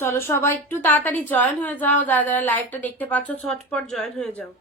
চলো সবাই একটু তাড়াতাড়ি জয়েন হয়ে যাও, যারা যারা লাইভটা দেখতে পাচ্ছ ঝটপট জয়েন হয়ে যাও।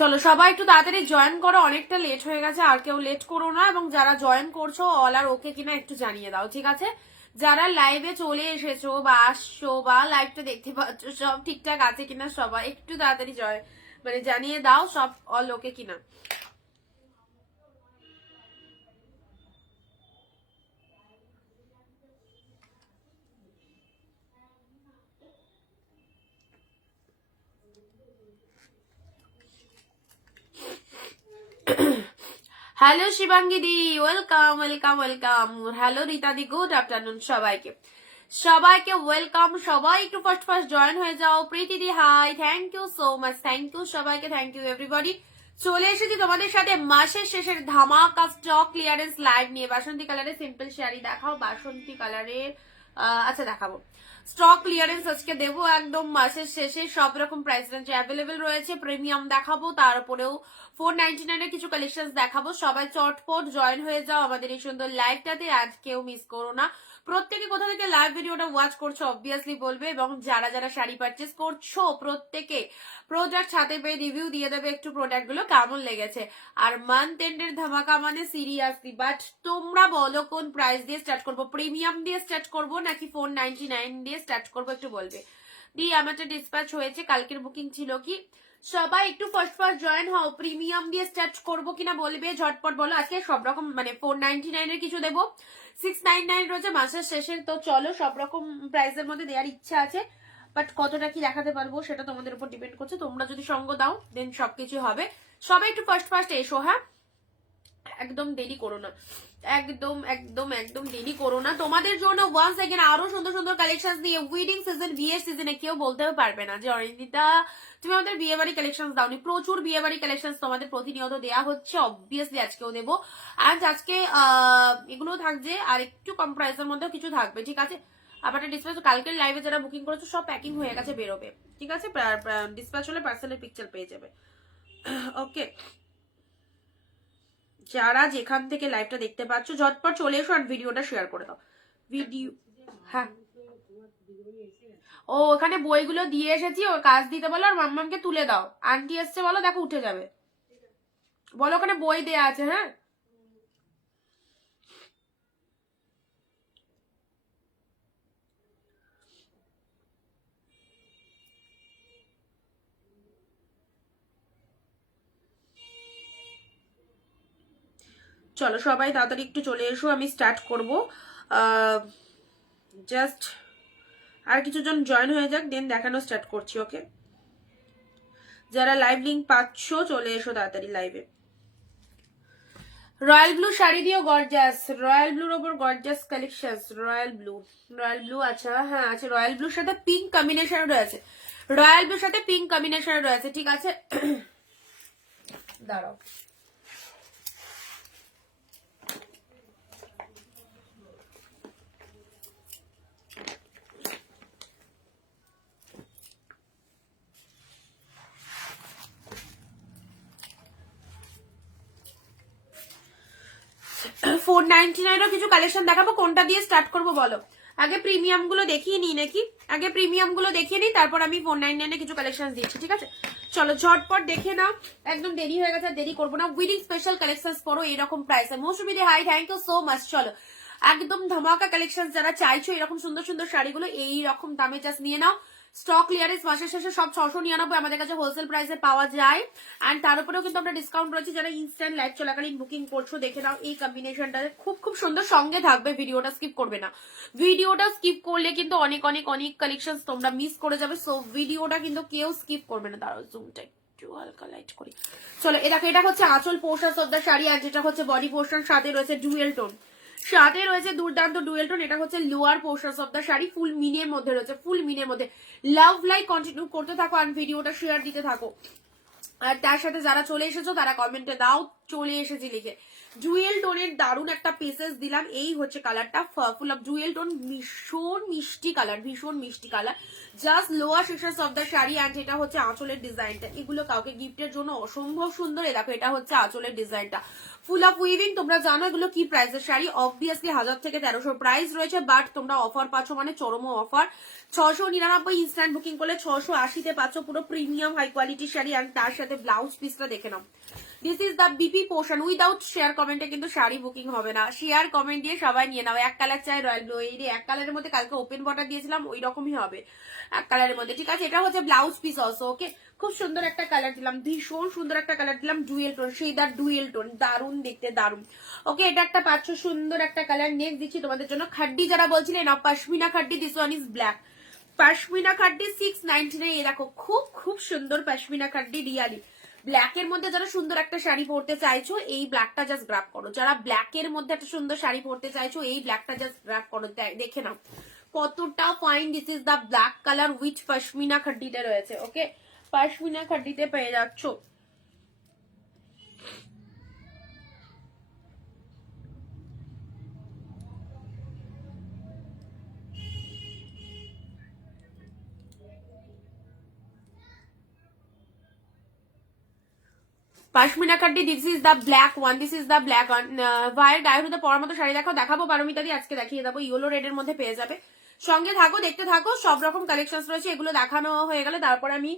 চলো সবাই একটু তাড়াতাড়ি জয়েন করো, অনেকটা লেট হয়ে গেছে, আর কেউ লেট করো না। এবং যারা জয়েন করছো অল আর ওকে কিনা একটু জানিয়ে দাও, ঠিক আছে? যারা লাইভে চলে এসেছো বা আসছো বা লাইভটা দেখতে পাচ্ছ সব ঠিকঠাক আছে কিনা সবাই একটু তাড়াতাড়ি জানিয়ে দাও সব অল ওকে কিনা। Hello Shivangi di, welcome welcome welcome. Hello Rita di, good afternoon সবাইকে, সবাইকে ওয়েলকাম। সবাই একটু ফার্স্ট ফার্স্ট জয়েন হয়ে যাও। Priti di hi, thank you so much, thank you সবাইকে, থ্যাংক ইউ এভরিবডি। চলে এসেছি তোমাদের সাথে মাসের শেষের ধামাকা স্টক ক্লিয়ারেন্স লাইভ নিয়ে। বাসন্তী কালারের সিম্পল শাড়ি দেখাও, বাসন্তী কালারের আচ্ছা দেখাবো। স্টক ক্লিয়ারেন্স আজকে দেবো একদম মাসের শেষে, সব রকম প্রাইস রেঞ্জে অ্যাভেলেবেল রয়েছে। প্রিমিয়াম দেখাবো, তারপরেও 499 এর কিছু কালেকশন দেখাবো। সবাই চটপট জয়েন হয়ে যাও আমাদের এই সুন্দর লাইভটাতে, আজ কেউ মিস করো না। প্রত্যেকে কোথা থেকে লাইভ ভিডিওটা ওয়াচ করছো অবভিয়াসলি বলবে, এবং যারা যারা শাড়ি পারচেস করছো প্রত্যেকে প্রোডাক্ট হাতে পেয়ে রিভিউ দিয়ে দেবে একটু প্রোডাক্ট গুলো কেমন লেগেছে। আর মান্থ এন্ডের ধামাকা মানে সিরিয়াসলি, বাট তোমরা বলো কোন প্রাইস দিয়ে স্টার্ট করবো? প্রিমিয়াম দিয়ে স্টার্ট করবো নাকি 499 দিয়ে স্টার্ট করবো একটু বলবে। দি আমারটা ডিসপ্যাচ হয়েছে, কালকের বুকিং ছিল কি? সবাই একটু ফার্স্ট ফার্স্ট জয়েন হও। প্রিমিয়াম দিয়ে স্টার্ট করবো কিনা বলবে, ঝটপট বলো। আজকে সব রকম 499 এর কিছু দেবো, 699 রয়েছে মাসের শেষে। তো চলো সব রকম প্রাইসের মধ্যে দেওয়ার ইচ্ছা আছে, বাট কতটা কি দেখাতে পারবো সেটা তোমাদের উপর ডিপেন্ড করছে। তোমরা যদি সঙ্গ দাও দেন সবকিছু হবে। সবাই একটু ফার্স্ট ফার্স্ট এসো, হ্যাঁ একদম দেরি করো না, একদম একদম একদম দেরি করো না। তোমাদের জন্য ওয়ান্স এগেন আরো সুন্দর সুন্দর কালেকশন দিয়ে ওয়েডিং সিজন, বিয়ের সিজনে কেউ বলতেও পারবে না যে অরিন্দিতা তুমি আমাদের বিয়ে বাড়ি কালেকশন দাওনি। প্রচুর বিয়ে বাড়ি কালেকশন তোমাদের প্রতিনিয়ত দেওয়া হচ্ছে, অবভিয়াসলি আজকেও দেবো। আজ আজকে এগুলো থাকছে, আর একটু কম প্রাইসের মধ্যেও কিছু থাকবে, ঠিক আছে? আবার ডিসপ্যাচ কালকের লাইভে যারা বুকিং করেছো সব প্যাকিং হয়ে গেছে, বেরোবে, ঠিক আছে? ডিসপ্যাচ হলে পার্সেলের পিকচার পেয়ে যাবে। ওকে, যারা যেখান থেকে লাইভটা দেখতে পাচ্ছ ঝটপট চলে এসো আর ভিডিওটা শেয়ার করে দাও। ভিডিও, হ্যাঁ ও ওখানে বইগুলো দিয়ে এসেছি, ওর কাজ দিতে বলো আর মাম্মামকে তুলে দাও। আন্টি এসছে বলো, দেখো উঠে যাবে, বলো ওখানে বই দেয়া আছে। হ্যাঁ চলো সবাই তাড়াতাড়ি একটু চলে এসো, আমি স্টার্ট করবো। জাস্ট আর কিছুজন জয়েন হয়ে যাক, দেন দেখানো স্টার্ট করছি। ওকে, যারা লাইভ লিঙ্ক পাচ্ছ চলে এসো তাড়াতাড়ি লাইভে। রয়্যাল ব্লু শাড়ি দিও গর্জাস, রয়্যাল ব্লুর ওপর gorgeous collection. Royal blue, royal blue আচ্ছা হ্যাঁ আছে। রয়্যাল ব্লুর সাথে পিঙ্ক কম্বিনেশন রয়েছে, রয়্যাল ব্লুর সাথে পিঙ্ক কম্বিনেশন রয়েছে, ঠিক আছে? দাঁড়াও, $499 কিছু কালেকশন দেখাবো, কোনটা দিয়ে স্টার্ট করবো বলো? আগে প্রিমিয়াম গুলো দেখিয়ে নিই নাকি? আগে প্রিমিয়াম গুলো দেখিয়ে নিই, তারপর আমি 499 কিছু কালেকশন দিচ্ছি, ঠিক আছে? চলো ঝটপট দেখে নাও, একদম দেরি হয়ে গেছে, দেরি করবো না। উইডিং স্পেশাল কালেকশন পরো এরকম প্রাইসে। Mousumi di hi, thank you so much. চলো একদম ধামাকা কালেকশন, যারা চাইছো এরকম সুন্দর সুন্দর শাড়িগুলো এইরকম দামে জাস্ট নিয়ে নাও। স্টক ক্লিয়ারেন্স মাসের শেষে সব 699 আমাদের কাছে হোলসেল প্রাইসে পাওয়া যায়। এন্ড তার উপরেও কিন্তু আমরা ডিসকাউন্ট রয়েছে, যারা ইনস্ট্যান্ট লাইভ চলাকালীন বুকিং করছো দেখে নাও। এই কম্বিনেশনটা খুব খুব সুন্দর, সঙ্গে থাকবে, ভিডিওটা স্কিপ করবে না। ভিডিওটা স্কিপ করলে কিন্তু অনেক অনেক অনেক কালেকশন তোমরা মিস করে যাবে, সো ভিডিওটা কিন্তু কেউ স্কিপ করবে না। দাঁড়াও জুমটা একটু হালকা লাইট করি। চলো এ দেখো, এটা হচ্ছে আঁচল পোর্শন অফ দ্য শাড়ি, আর যেটা হচ্ছে বডি পোর্শন, সাথে রয়েছে ডুয়েল টোন। সাথে রয়েছে দুর্দান্ত ডুয়েল টোন, এটা হচ্ছে lower portions of the sari, ফুল মিনের মধ্যে রয়েছে, ফুল মিনের মধ্যে। লাভ লাইক কন্টিনিউ করতে থাকো আর ভিডিওটা শেয়ার দিতে থাকো। আর তার সাথে যারা চলে এসেছো তারা কমেন্টে দাও চলে এসেছি লিখে। ডুয়েল টোনের দারুণ একটা পিসেস দিলাম, এই হচ্ছে কালারটা, ফুল অফ ডুয়েল টোন, ভীষণ মিষ্টি কালার, ভীষণ মিষ্টি colour, just lower sections of the sari. And এটা হচ্ছে আঁচলের ডিজাইনটা, এগুলো কাউকে গিফটের জন্য অসম্ভব সুন্দর। এ দেখো এটা হচ্ছে আঁচলের ডিজাইনটা, ফুল অফ উইভিং। তোমরা জানো এগুলো কি প্রাইসের শাড়ি, অবভিয়াসলি 1000 থেকে 1300 প্রাইস রয়েছে, বাট তোমরা অফার পাচ্ছ মানে চরম অফার। 699 ইনস্ট্যান্ট বুকিং করলে 680-তে পাচ্ছ পুরো প্রিমিয়াম হাই কোয়ালিটির শাড়ি। আর তার সাথে ব্লাউজ পিসটা দেখে নাও, this is the BP portion. Without share কমেন্টে কিন্তু শাড়ি বুকিং হবে না, শেয়ার কমেন্ট দিয়ে সবাই নিয়ে নাও। এক কালার চাই রয়্যাল ব্লু, এই এক কালারের মধ্যে কালকে ওপেন বর্ডার দিয়েছিলাম ওই রকমই হবে এক কালারের মধ্যে, ঠিক আছে। এটা হচ্ছে ব্লাউজ পিস অলসো, ওকে। খুব সুন্দর একটা কালার দিলাম, ভীষণ সুন্দর একটা কালার দিলাম, ডুয়েল টোন, সেই দা ডুয়েল টোন, দারুন দেখতে, দারুন। ওকে, এটা একটা পাচ্ছ সুন্দর একটা কালার। নেক্সট দিচ্ছি তোমাদের জন্য খাড্ডি, যারা বলছিলেন না pashmina khaddi, this one is black pashmina khaddi 699। এ দেখো খুব খুব সুন্দর পশমিনা খাড্ডি, রিয়ালি ব্ল্যাকের মধ্যে যারা সুন্দর একটা শাড়ি পরতে চাইছো এই ব্ল্যাকটা জাস্ট গ্র্যাব করো। যারা ব্ল্যাকের মধ্যে একটা সুন্দর শাড়ি পরতে চাইছো এই ব্ল্যাকটা জাস্ট গ্র্যাব করো, দেখে নাও কতটা fine. This is the black colour with pashmina খাড্ডিতে রয়েছে, ওকে, পশমিনা খাড্ডিতে পেয়ে যাচ্ছ। Pashmina khaddi, this is the black one, this is the black one. ভাইয়ের গায়ে হতে পরার মতো শাড়ি দেখাবো পারমিতাদি, আজকে দেখিয়ে দেবো। ইয়েলো রেডের মধ্যে পেয়ে যাবে, সঙ্গে থাকো, দেখতে থাকো। সব রকম কালেকশন রয়েছে, এগুলো দেখানো হয়ে গেলে তারপরে আমি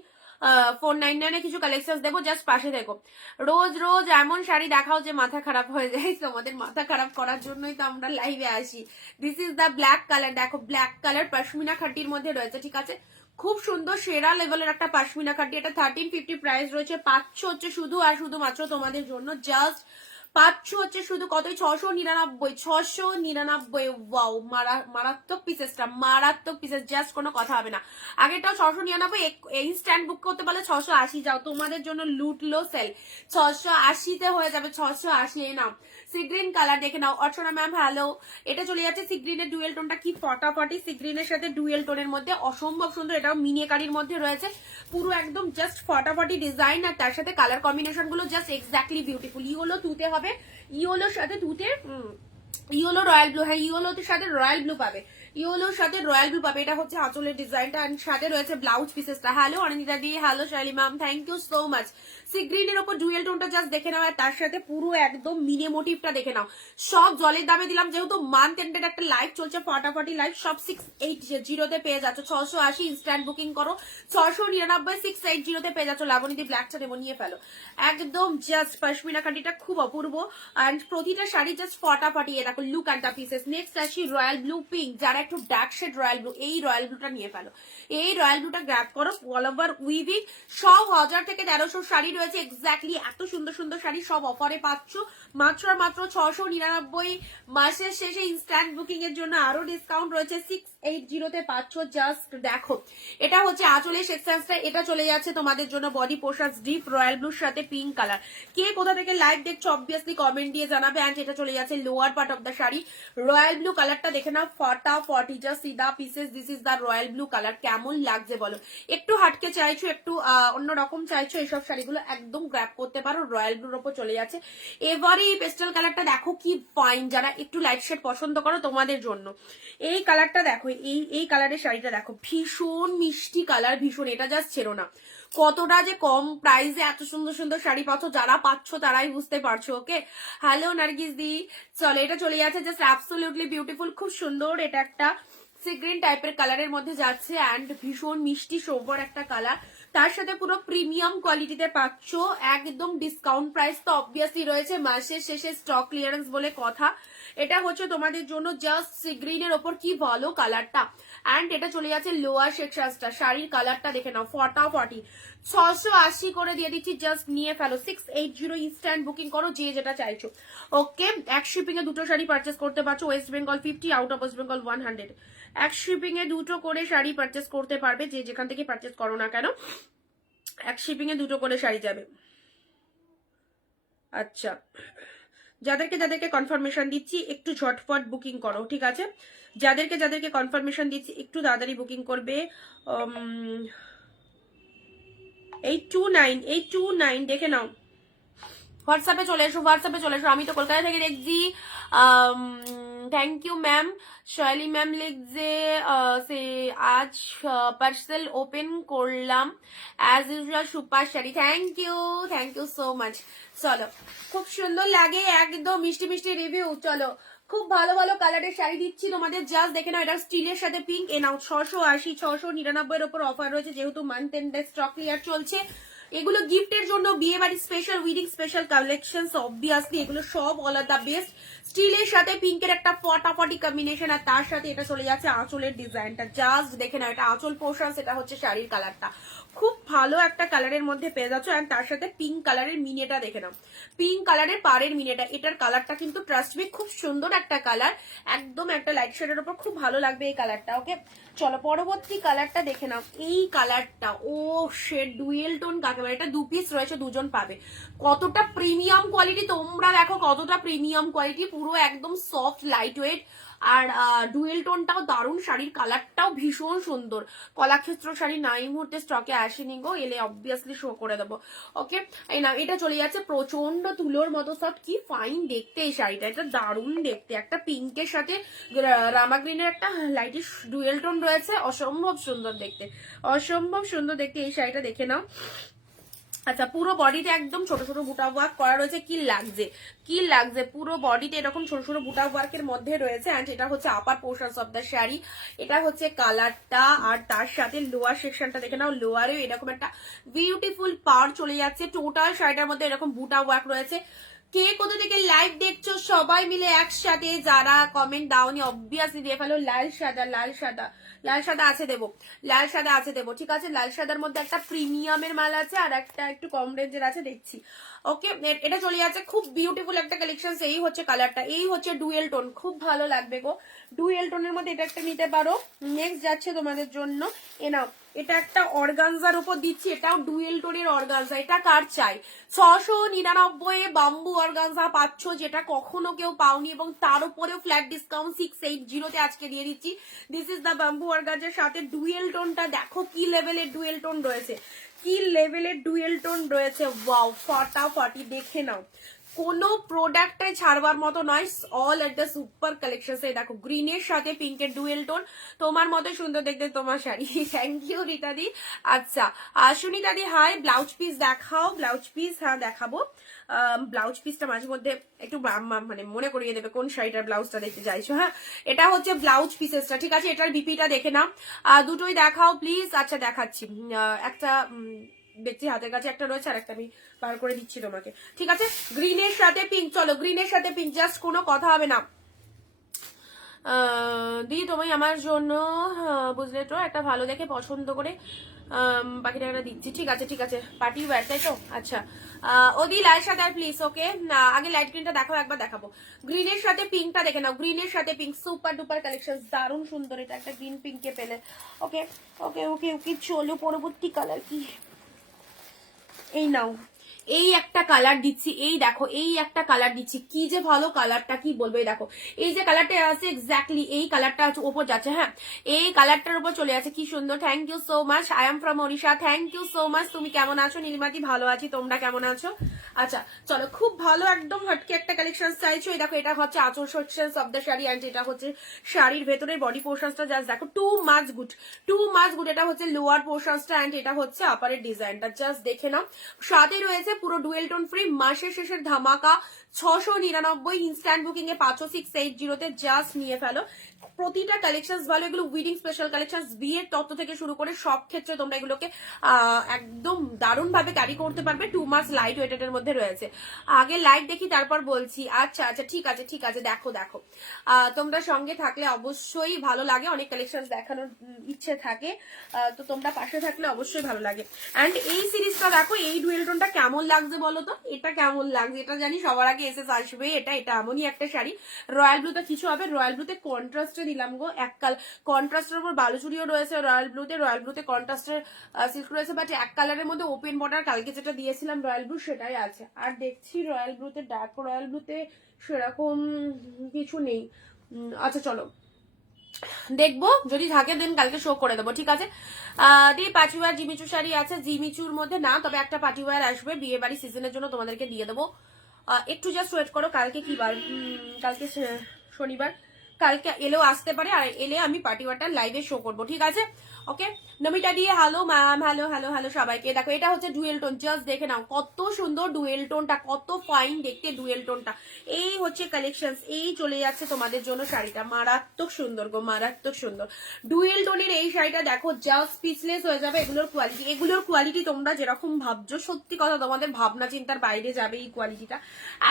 499 কিছু কালেকশন দেবো, জাস্ট পাশে দেখো। রোজ রোজ এমন শাড়ি দেখাও যে মাথা খারাপ হয়ে যায়, তোমাদের মাথা খারাপ করার জন্যই তো আমরা লাইভে আসি। This is the black colour, দেখো ব্ল্যাক কালার পশমিনা খাড্ডির মধ্যে রয়েছে, ঠিক আছে। খুব সুন্দর সেরা লেভেলের একটা পশমিনা খাড্ডি, এটা 1350 প্রাইস রয়েছে। পাচ্ছ হচ্ছে শুধু আর শুধুমাত্র তোমাদের জন্য, জাস্ট পাচ্ছ হচ্ছে শুধু কতই 699। ওয়াও, মারাত্মক পিসেসটা, মারাত্মক পিসেস, জাস্ট কোনো কথা হবে না। আগেরটাও 699, ইনস্ট্যান্ট বুক করতে পারলে 680 যাও, তোমাদের জন্য লুটলো সেল। 680-তে হয়ে যাবে, 680 নাও। সি গ্রিন কালার দেখে নাও, অর্চনা ম্যাম হ্যালো। এটা চলে যাচ্ছে সি গ্রিনের ডুয়েল টোনটা, কি ফটাফটি সি গ্রিনের সাথে ডুয়েল টোনের মধ্যে, অসম্ভব সুন্দর। এটাও মিনিকারির মধ্যে রয়েছে, পুরো একদম জাস্ট ফটাফটি ডিজাইন। আর তার সাথে কালার কম্বিনেশন গুলো জাস্ট এক্স্যাক্টলি বিউটিফুল। ইয়েলো তুতে হবে, ইয়েলোর সাথে তুতে, ইয়েলো রয়্যাল ব্লু, হ্যাঁ ইয়েলোর সাথে রয়্যাল ব্লু পাবে, ইয়েলোর সাথে রয়্যাল ব্লু পাবে। এটা হচ্ছে আঁচলের ডিজাইনটা, আর সাথে রয়েছে ব্লাউজ পিসেসটা। Hello Anita di, hello Shaili ma'am, thank you so much. Sea গ্রিনের ওপর ডুয়েল টোনটা জাস্ট দেখে নাও, আর তার সাথে পুরো একদম মিনে মোটিভটা দেখে নাও। সব জলের দামে দিলাম, যেহেতু মান্থ এন্ডের একটা লাইভ চলছে, ফটাফটি লাইভ, সব 680-তে পেয়ে যাচ্ছ। 680 ইনস্ট্যান্ট বুকিং করো, 699 680-তে পেয়ে যাচ্ছ। লাবণীদি ব্ল্যাকটা দেবো, নিয়ে ফেলো একদম, জাস্ট পশমিনা খাড্ডিটা খুব অপূর্ব। আর প্রতিটা শাড়ি জাস্ট ফটাফটি। এ দেখো look at the pieces. Next আসি রয়্যাল ব্লু পিঙ্ক, যারা একটু ডার্ক শেড রয়্যাল ব্লু, এই রয়্যাল ব্লুটা নিয়ে ফেলো, এই রয়্যাল ব্লুটা গ্র্যাব করো। অল ওভার উইভিং, সব 1000 থেকে 1300 শাড়ি রয়েছে, এক্স্যাক্টলি এত সুন্দর সুন্দর শাড়ি সব অফারে পাচ্ছ মাত্র আর মাত্র 699। মাসের শেষে ইনস্ট্যান্ট বুকিং এর জন্য আরো ডিসকাউন্ট রয়েছে, 680-তে পাচ্ছ। জাস্ট দেখো, এটা হচ্ছে আঁচলের সেকশনটা, এটা চলে যাচ্ছে তোমাদের জন্য বডি পোর্শন ডিপ রয়্যাল ব্লুর সাথে পিঙ্ক কালার। কে কোথা থেকে লাইভ দেখছো অবভিয়াসলি কমেন্ট দিয়ে জানাবে। অ্যান্ড এটা চলে যাচ্ছে lower part of the sari, royal blue কালারটা দেখে নাও, ফটাফটি, জাস্ট সিদা pieces. This is the royal blue colour, কেমন লাগছে বলো? একটু হাটকে চাইছো, একটু অন্যরকম চাইছো, এইসব শাড়িগুলো একদম গ্র্যাব করতে পারো, রয়্যাল ব্লুর ওপর চলে যাচ্ছে। এবারে এই পেস্টেল কালারটা দেখো কি ফাইন, যারা একটু লাইট শেড পছন্দ করো তোমাদের জন্য এই কালারটা দেখো, এই কালারের শাড়িটা দেখো, ভীষণ মিষ্টি কালার, ভীষণ, এটা জাস্ট ছেড়ো না। কতটা যে কম প্রাইসে এত সুন্দর সুন্দর শাড়ি পাচ্ছ, যারা পাচ্ছ তারাই বুঝতে পারছো, ওকে। হ্যালো নার্গিস দি, চলো এটা চলে যাচ্ছে জাস্ট অ্যাবসলিউটলি বিউটিফুল, খুব সুন্দর। এটা একটা সি গ্রিন টাইপের কালারের মধ্যে যাচ্ছে, অ্যান্ড ভীষণ মিষ্টি সোবর একটা কালার, তার সাথে পুরো প্রিমিয়াম কোয়ালিটিতে পাচ্ছ, একদম ডিসকাউন্ট প্রাইস তো অবভিয়াসলি রয়েছে, মাসের শেষে স্টক ক্লিয়ারেন্স বলে কথা। এটা হচ্ছে তোমাদের জন্য জাস্ট সি গ্রিনের ওপর, কি বলো কালারটা। অ্যান্ড এটা চলে যাচ্ছে লোয়ার সেকশনটা, শাড়ির কালারটা দেখে নাও, ফটাফটি 680 করে দিয়ে দিচ্ছি, জাস্ট নিয়ে ফেলো। 680 ইনস্ট্যান্ট বুকিং করো, যে যেটা চাইছো, ওকে। এক শিপিং এ দুটো শাড়ি পারচেস করতে পারছো, West Bengal 50, out of West Bengal 100। এক শিপিং এ দুটো করে শাড়ি পারচেস করতে পারবে, যে যেখান থেকে পারচেস করো না কেন, এক শিপিং এ দুটো করে শাড়ি যাবে। আচ্ছা, যাদেরকে যাদেরকে কনফার্মেশন দিচ্ছি একটু ঝটপট বুকিং করো, ঠিক আছে? যাদেরকে যাদেরকে কনফার্মেশন দিচ্ছি একটু তাড়াতাড়ি বুকিং করবে। 829 দেখে নাও, হোয়াটসঅ্যাপে চলে এসো, হোয়াটসঅ্যাপে চলে এসো। আমি তো কলকাতা থেকে দেখছি। Thank you ma'am. Shaili ma'am লিখছে সে আজ পার্সেল ওপেন করলাম as usual super sari. Thank you so much. চলো, খুব সুন্দর লাগে, একদম মিষ্টি মিষ্টি রিভিউ। চলো, খুব ভালো ভালো কালারের শাড়ি দিচ্ছি তোমাদের, জাস্ট দেখে নাও। এটা স্টিলের সাথে পিঙ্ক। এ নাও 680 699 এর উপর অফার রয়েছে, যেহেতু মান্থ এন্ড স্টক ক্লিয়ার চলছে। এগুলো গিফটের জন্য, বিয়ে বাড়ি special, weeding special collection, obviously এগুলো সব অল আর দা বেস্ট। স্টিলের সাথে পিঙ্কের একটা ফটাফটি কম্বিনেশন, আর তার সাথে এটা চলে যাচ্ছে আঁচলের ডিজাইনটা, জাস্ট দেখে নাও। এটা আঁচল পোর্শন, এটা হচ্ছে শাড়ির কালারটা, খুব ভালো একটা কালারের মধ্যে পেয়ে যাচ্ছ। এন্ড তার সাথে পিঙ্ক কালারের মিনেটা দেখে নাও, পিঙ্ক কালারের পাড়ের মিনেটা। এটার কালারটা কিন্তু ট্রাস্ট মি খুব সুন্দর একটা কালার, একদম একটা লাইট শেডের উপর খুব ভালো লাগবে এই কালারটা। ওকে, চলো পরবর্তী কালারটা দেখে নাও। এই কালারটা, ও শেড ডুয়েল টোন কাকে বলে, এটা 2 পিস রয়েছে, 2জন পাবে। কতটা প্রিমিয়াম কোয়ালিটি, তোমরা দেখো কতটা প্রিমিয়াম কোয়ালিটি, পুরো একদম সফট লাইট ওয়েট। আর ডুয়েল টোনটাও দারুণ, শাড়ির কালারটাও ভীষণ সুন্দর। কলাক্ষেত্র শাড়ি না এই মুহূর্তে স্টকে আসেনি গো, এলে অবভিয়াসলি শো করে দেবো। ওকে, এই না, এটা চলে যাচ্ছে প্রচন্ড তুলোর মতো সফট, কি ফাইন দেখতে এই শাড়িটা, এটা দারুণ দেখতে। একটা পিঙ্কের সাথে রামা গ্রিনের একটা লাইটিশ ডুয়েল টোন রয়েছে, অসম্ভব সুন্দর দেখতে, অসম্ভব সুন্দর দেখতে এই শাড়িটা দেখে নাও। আচ্ছা, পুরো বডিতে একদম ছোট ছোট বুটা ওয়ার্ক করা রয়েছে, কি লাগছে, কি লাগছে। পুরো বডিতে এরকম ছোট ছোট বুটা ওয়ার্কের মধ্যে রয়েছে। এন্ড এটা হচ্ছে আপার পোর্শনস অফ দ্য শাড়ি, এটা হচ্ছে কালারটা। আর তার সাথে লোয়ার সেকশনটা দেখে নাও, লোয়ারে এরকম একটা বিউটিফুল পার চলে যাচ্ছে। টোটাল শাড়িটার মধ্যে এরকম বুটা ওয়ার্ক রয়েছে। কে কোথা থেকে লাইভ দেখছো সবাই মিলে একসাথে, যারা কমেন্ট দাওনি অবভিয়াসলি দিয়ে ফেলো। লাল সাদা, লাল সাদা, লাল সাদা আছে দেবো, লাল সাদা আছে দেবো, ঠিক আছে? লাল সাদার মধ্যে একটা প্রিমিয়ামের মাল আছে, আর একটা একটু কম রেঞ্জের আছে, দেখছি। ওকে, এটা চলে যাচ্ছে, খুব বিউটিফুল একটা কালেকশন। এই হচ্ছে কালারটা, এই হচ্ছে ডুয়েল টোন, খুব ভালো লাগবে গো। ডুয়েল টোনের মধ্যে এটা একটা নিতে পারো। নেক্সট যাচ্ছে তোমাদের জন্য, এ নাও, এটা একটা অর্গানজার উপর দিচ্ছি, এটাও ডুয়েল টোনের অর্গানজা। এটা কার চাই? 699 বাম্বু অর্গানজা পাচ্ছ, যেটা কখনো কেউ পাওনি, এবং তার উপরেও ফ্ল্যাট ডিসকাউন্ট 680 তে আজকে দিয়ে দিচ্ছি। This is the bamboo organza সাথে ডুয়েল টোনটা দেখো কি লেভেলের ডুয়েল টোন রয়েছে, কি লেভেলের ডুয়েল টোন রয়েছে। ওয়াও, ফাটাফাটি, দেখে নাও। কোনো প্রোডাক্টে ছাড়বার মতো নয়, all at the super collection. এই দেখো, গ্রিনের সাথে পিঙ্কের ডুয়েল টোন, তোমার মতো সুন্দর দেখতে তোমার শাড়ি। থ্যাংক ইউ রীতাদি। আচ্ছা, সুনিতাদি হাই, ব্লাউজ পিস দেখাও। ব্লাউজ পিস হ্যাঁ দেখাবো। ব্লাউজ পিসটা মাঝে মধ্যে একটু মানে মনে করিয়ে দেবে কোন শাড়িটার ব্লাউজটা দেখতে চাইছো। হ্যাঁ, এটা হচ্ছে ব্লাউজ পিসেসটা, ঠিক আছে? এটার বিপিটা দেখে নাও, দুটোই দেখাও প্লিজ। আচ্ছা, দেখাচ্ছি। একটা দেখছি হাতের কাছে একটা রয়েছে, আর একটা আমি বার করে দিচ্ছি তোমাকে, ঠিক আছে? গ্রিনের সাথে পিঙ্ক, চলো গ্রিনের সাথে পিঙ্ক, জাস্ট কোনো কথা হবে না। দিদি তুমি আমার জন্য বুঝলে তো, একটা ভালো দেখে পছন্দ করে বাকি টাকাটা দিচ্ছি, ঠিক আছে? ঠিক আছে, পার্টি ওয়্যার তাই তো? আচ্ছা, ওদি লাল সাদা প্লিজ। ওকে, আগে লাইট গ্রিনটা দেখাও, একবার দেখাবো। গ্রিনের সাথে পিঙ্কটা দেখে নাও, গ্রিনের সাথে পিঙ্ক, সুপার ডুপার কালেকশন, দারুণ সুন্দর। এটা একটা গ্রিন পিঙ্কে পেলে। ওকে ওকে ওকে ওকে, চলো পরবর্তী কালার কি, এই নাও। এই একটা কালার দিচ্ছি, এই দেখো, এই একটা কালার দিচ্ছি, কি যে ভালো কালারটা, কি বলবো। এই দেখো, এই যে কালারটা আছে এক্স্যাক্টলি এই কালারটা ওপর যাচ্ছে। হ্যাঁ, এই কালারটার উপর চলে আছে, কি সুন্দর। Thank you so much, I am from Odisha. Thank you so much. তুমি কেমন আছো নীলিমাতি? ভালো আছি, তোমরা কেমন আছো? আচ্ছা, চলো, খুব ভালো একদম হটকে একটা কালেকশন চাইছো। এই দেখো, এটা হচ্ছে আঁচল sections of the sari, and এটা হচ্ছে শাড়ির ভেতরের বডি পোর্শনসটা। জাস্ট দেখো, too much good, too much good. এটা হচ্ছে লোয়ার পোর্শনসটা, অ্যান্ড এটা হচ্ছে আপারের ডিজাইনটা, জাস্ট দেখে নাও। সাথে রয়েছে পুরো ডুয়েল টোন ফ্রি, মাসের শেষের ধামাকা 699 ইনস্ট্যান্ট বুকিং এ 5680 তে, জাস্ট নিয়ে ফেলো। প্রতিটা কালেকশন ভালো, এগুলো উইডিং স্পেশাল কালেকশন, বিয়ের তত্ত্ব থেকে শুরু করে সব ক্ষেত্রে তোমরা এগুলোকে একদম দারুণ ভাবে ক্যারি করতে পারবে। 2 মাস লাইট ওয়েটেড এর মধ্যে রয়েছে। আগে লাইট দেখি, তারপর বলছি। আচ্ছা আচ্ছা, ঠিক আছে ঠিক আছে, দেখো দেখো, তোমরা সঙ্গে থাকলে অবশ্যই ভালো লাগে, অনেক কালেকশন দেখানোর ইচ্ছে থাকে, তো তোমরা পাশে থাকলে অবশ্যই ভালো লাগে। অ্যান্ড এই সিরিজটা দেখো, এই ডুয়েল টোনটা কেমন লাগছে বলো তো? এটা কেমন লাগছে? এটা জানি সবার আগে এসএস আসবে। এটা এমনই একটা শাড়ি, রয়্যাল ব্লুতে কিছু হবে, রয়্যাল ব্লুতে কন্ট্রাস্টে দিলাম গো, এক কন্ট্রাস্টের উপর বালুচুরিও রয়েছে রয়্যাল ব্লুতে কন্ট্রাস্টের সিল্ক রয়েছে, বাট এক কালারের মধ্যে ওপেন বর্ডার, কালকে যেটা দিয়েছিলাম রয়্যাল ব্লু সেটাই আছে। আর দেখছি রয়্যাল ব্লুতে, ডার্ক রয়্যাল ব্লুতে সেরকম কিছু নেই। আচ্ছা চলো দেখবো, যদি থাকে দেন কালকে শো করে দেবো, ঠিক আছে। দি পাটিওয়ার জিমিচু শাড়ি আছে, জিমিচুর মধ্যে না, তবে একটা পাটিওয়ার আসবে বিয়ে বাড়ি সিজনের জন্য, তোমাদেরকে দিয়ে দেবো। একটু জাস্ট ওয়েট করো। কালকে কি বার? কালকে শনিবার। কালকে এলেও আসতে পারে, আর এলে আমি পাটিওয়ারটা লাইভে শো করবো, ঠিক আছে। ওকে, নমিতা দিয়ে hello ma'am, hello hello hello সবাইকে। দেখো এটা হচ্ছে ডুয়েল টোন, জাস্ট দেখে নাও কত সুন্দর ডুয়েল টোনটা, কত ফাইন দেখতে ডুয়েল টোনটা। এই হচ্ছে কালেকশন, এই চলে যাচ্ছে তোমাদের জন্য শাড়িটা, মারাত্মক সুন্দর গো, মারাত্মক সুন্দর ডুয়েল টোনের এই শাড়িটা। দেখো জাস্ট স্পিচলেস হয়ে যাবে। এগুলোর কোয়ালিটি তোমরা যেরকম ভাবছো, সত্যি কথা তোমাদের ভাবনা চিন্তার বাইরে যাবে এই কোয়ালিটিটা।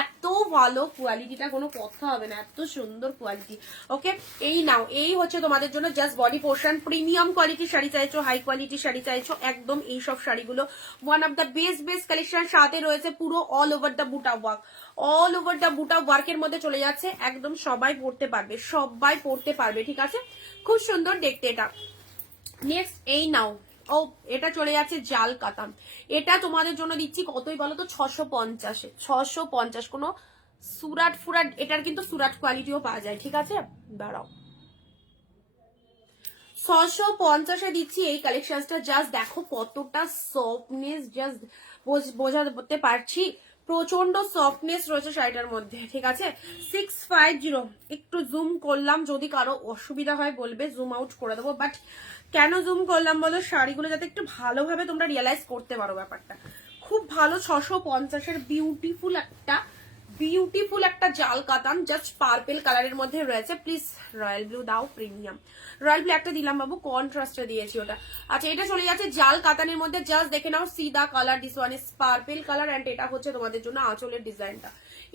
এত ভালো কোয়ালিটিটা, কোনো কথা হবে না, এত সুন্দর কোয়ালিটি। ওকে, এই নাও, এই হচ্ছে তোমাদের জন্য জাস্ট বডি পোর্শন। প্রিমিয়াম কোয়ালিটির শাড়ি চাইছো, হাই কোয়ালিটির শাড়ি চাইছো, একদম এইসব শাড়িগুলো one of the best collection. সাথে রয়েছে পুরো অল ওভার দ্য বুটা ওয়ার্ক, অল ওভার দ্য বুটা ওয়ার্কের মধ্যে চলে যাচ্ছে, একদম সবাই পড়তে পারবে, সবাই পড়তে পারবে, ঠিক আছে। খুব সুন্দর দেখতে এটা। নেক্সট এই নাও, ও এটা চলে যাচ্ছে জাল কাতান। এটা তোমাদের জন্য দিচ্ছি কতই বলো তো, 650-এ। 650, কোনো সুরাট ফুরাট, এটার কিন্তু সুরাট কোয়ালিটিও পাওয়া যায়, ঠিক আছে। দাঁড়াও, 650-এ দিচ্ছি এই কালেকশনটা। জাস্ট দেখো কতটা সফটনেস, জাস্ট বোঝাতে পারছি, প্রচন্ড সফটনেস রয়েছে শাড়িটার মধ্যে, ঠিক আছে। 650, একটু জুম করলাম, যদি কারো অসুবিধা হয় বলবে, জুম আউট করে দেবো। বাট কেন জুম করলাম বলো, শাড়িগুলো যাতে একটু ভালোভাবে তোমরা রিয়েলাইজ করতে পারো ব্যাপারটা। খুব ভালো 650-এর বিউটিফুল একটা জাল কাতান, জাস্ট পার্পেল কালারের মধ্যে রয়েছে। প্লিজ রয়্যাল ব্লু দাও, প্রিমিয়াম রয়্যাল ব্লু একটা দিলাম বাবু, কন্ট্রাস্টে দিয়েছি ওটা। আচ্ছা, এটা চলে যাচ্ছে জাল কাতানের মধ্যে, জাস্ট দেখে নাও, see the colour, this one is purple colour, and এটা হচ্ছে তোমাদের জন্য আঁচলের ডিজাইনটা।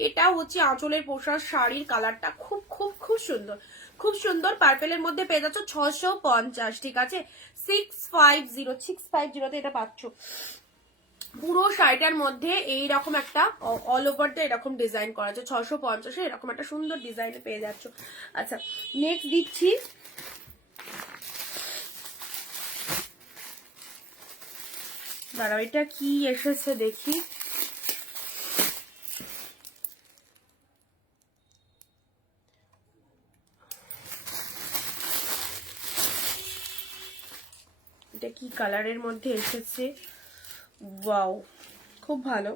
এটা হচ্ছে আঁচলের পোশাক, শাড়ির কালারটা খুব খুব খুব সুন্দর, খুব সুন্দর। পার্পেলের মধ্যে পেয়ে যাচ্ছ 650, ঠিক আছে। 650তে এটা পাচ্ছ। পুরো শাড়িটার মধ্যে এইরকম একটা অল ওভার দা এরকম ডিজাইন করা আছে, 650-এ এরকম একটা সুন্দর ডিজাইনে পেয়ে যাচ্ছ। আচ্ছা, নেক্সট দিচ্ছি দাঁড়াও, এটা কি এসেছে দেখি। এটা কি কালারের মধ্যে এসেছে, ওয়াও খুব ভালো।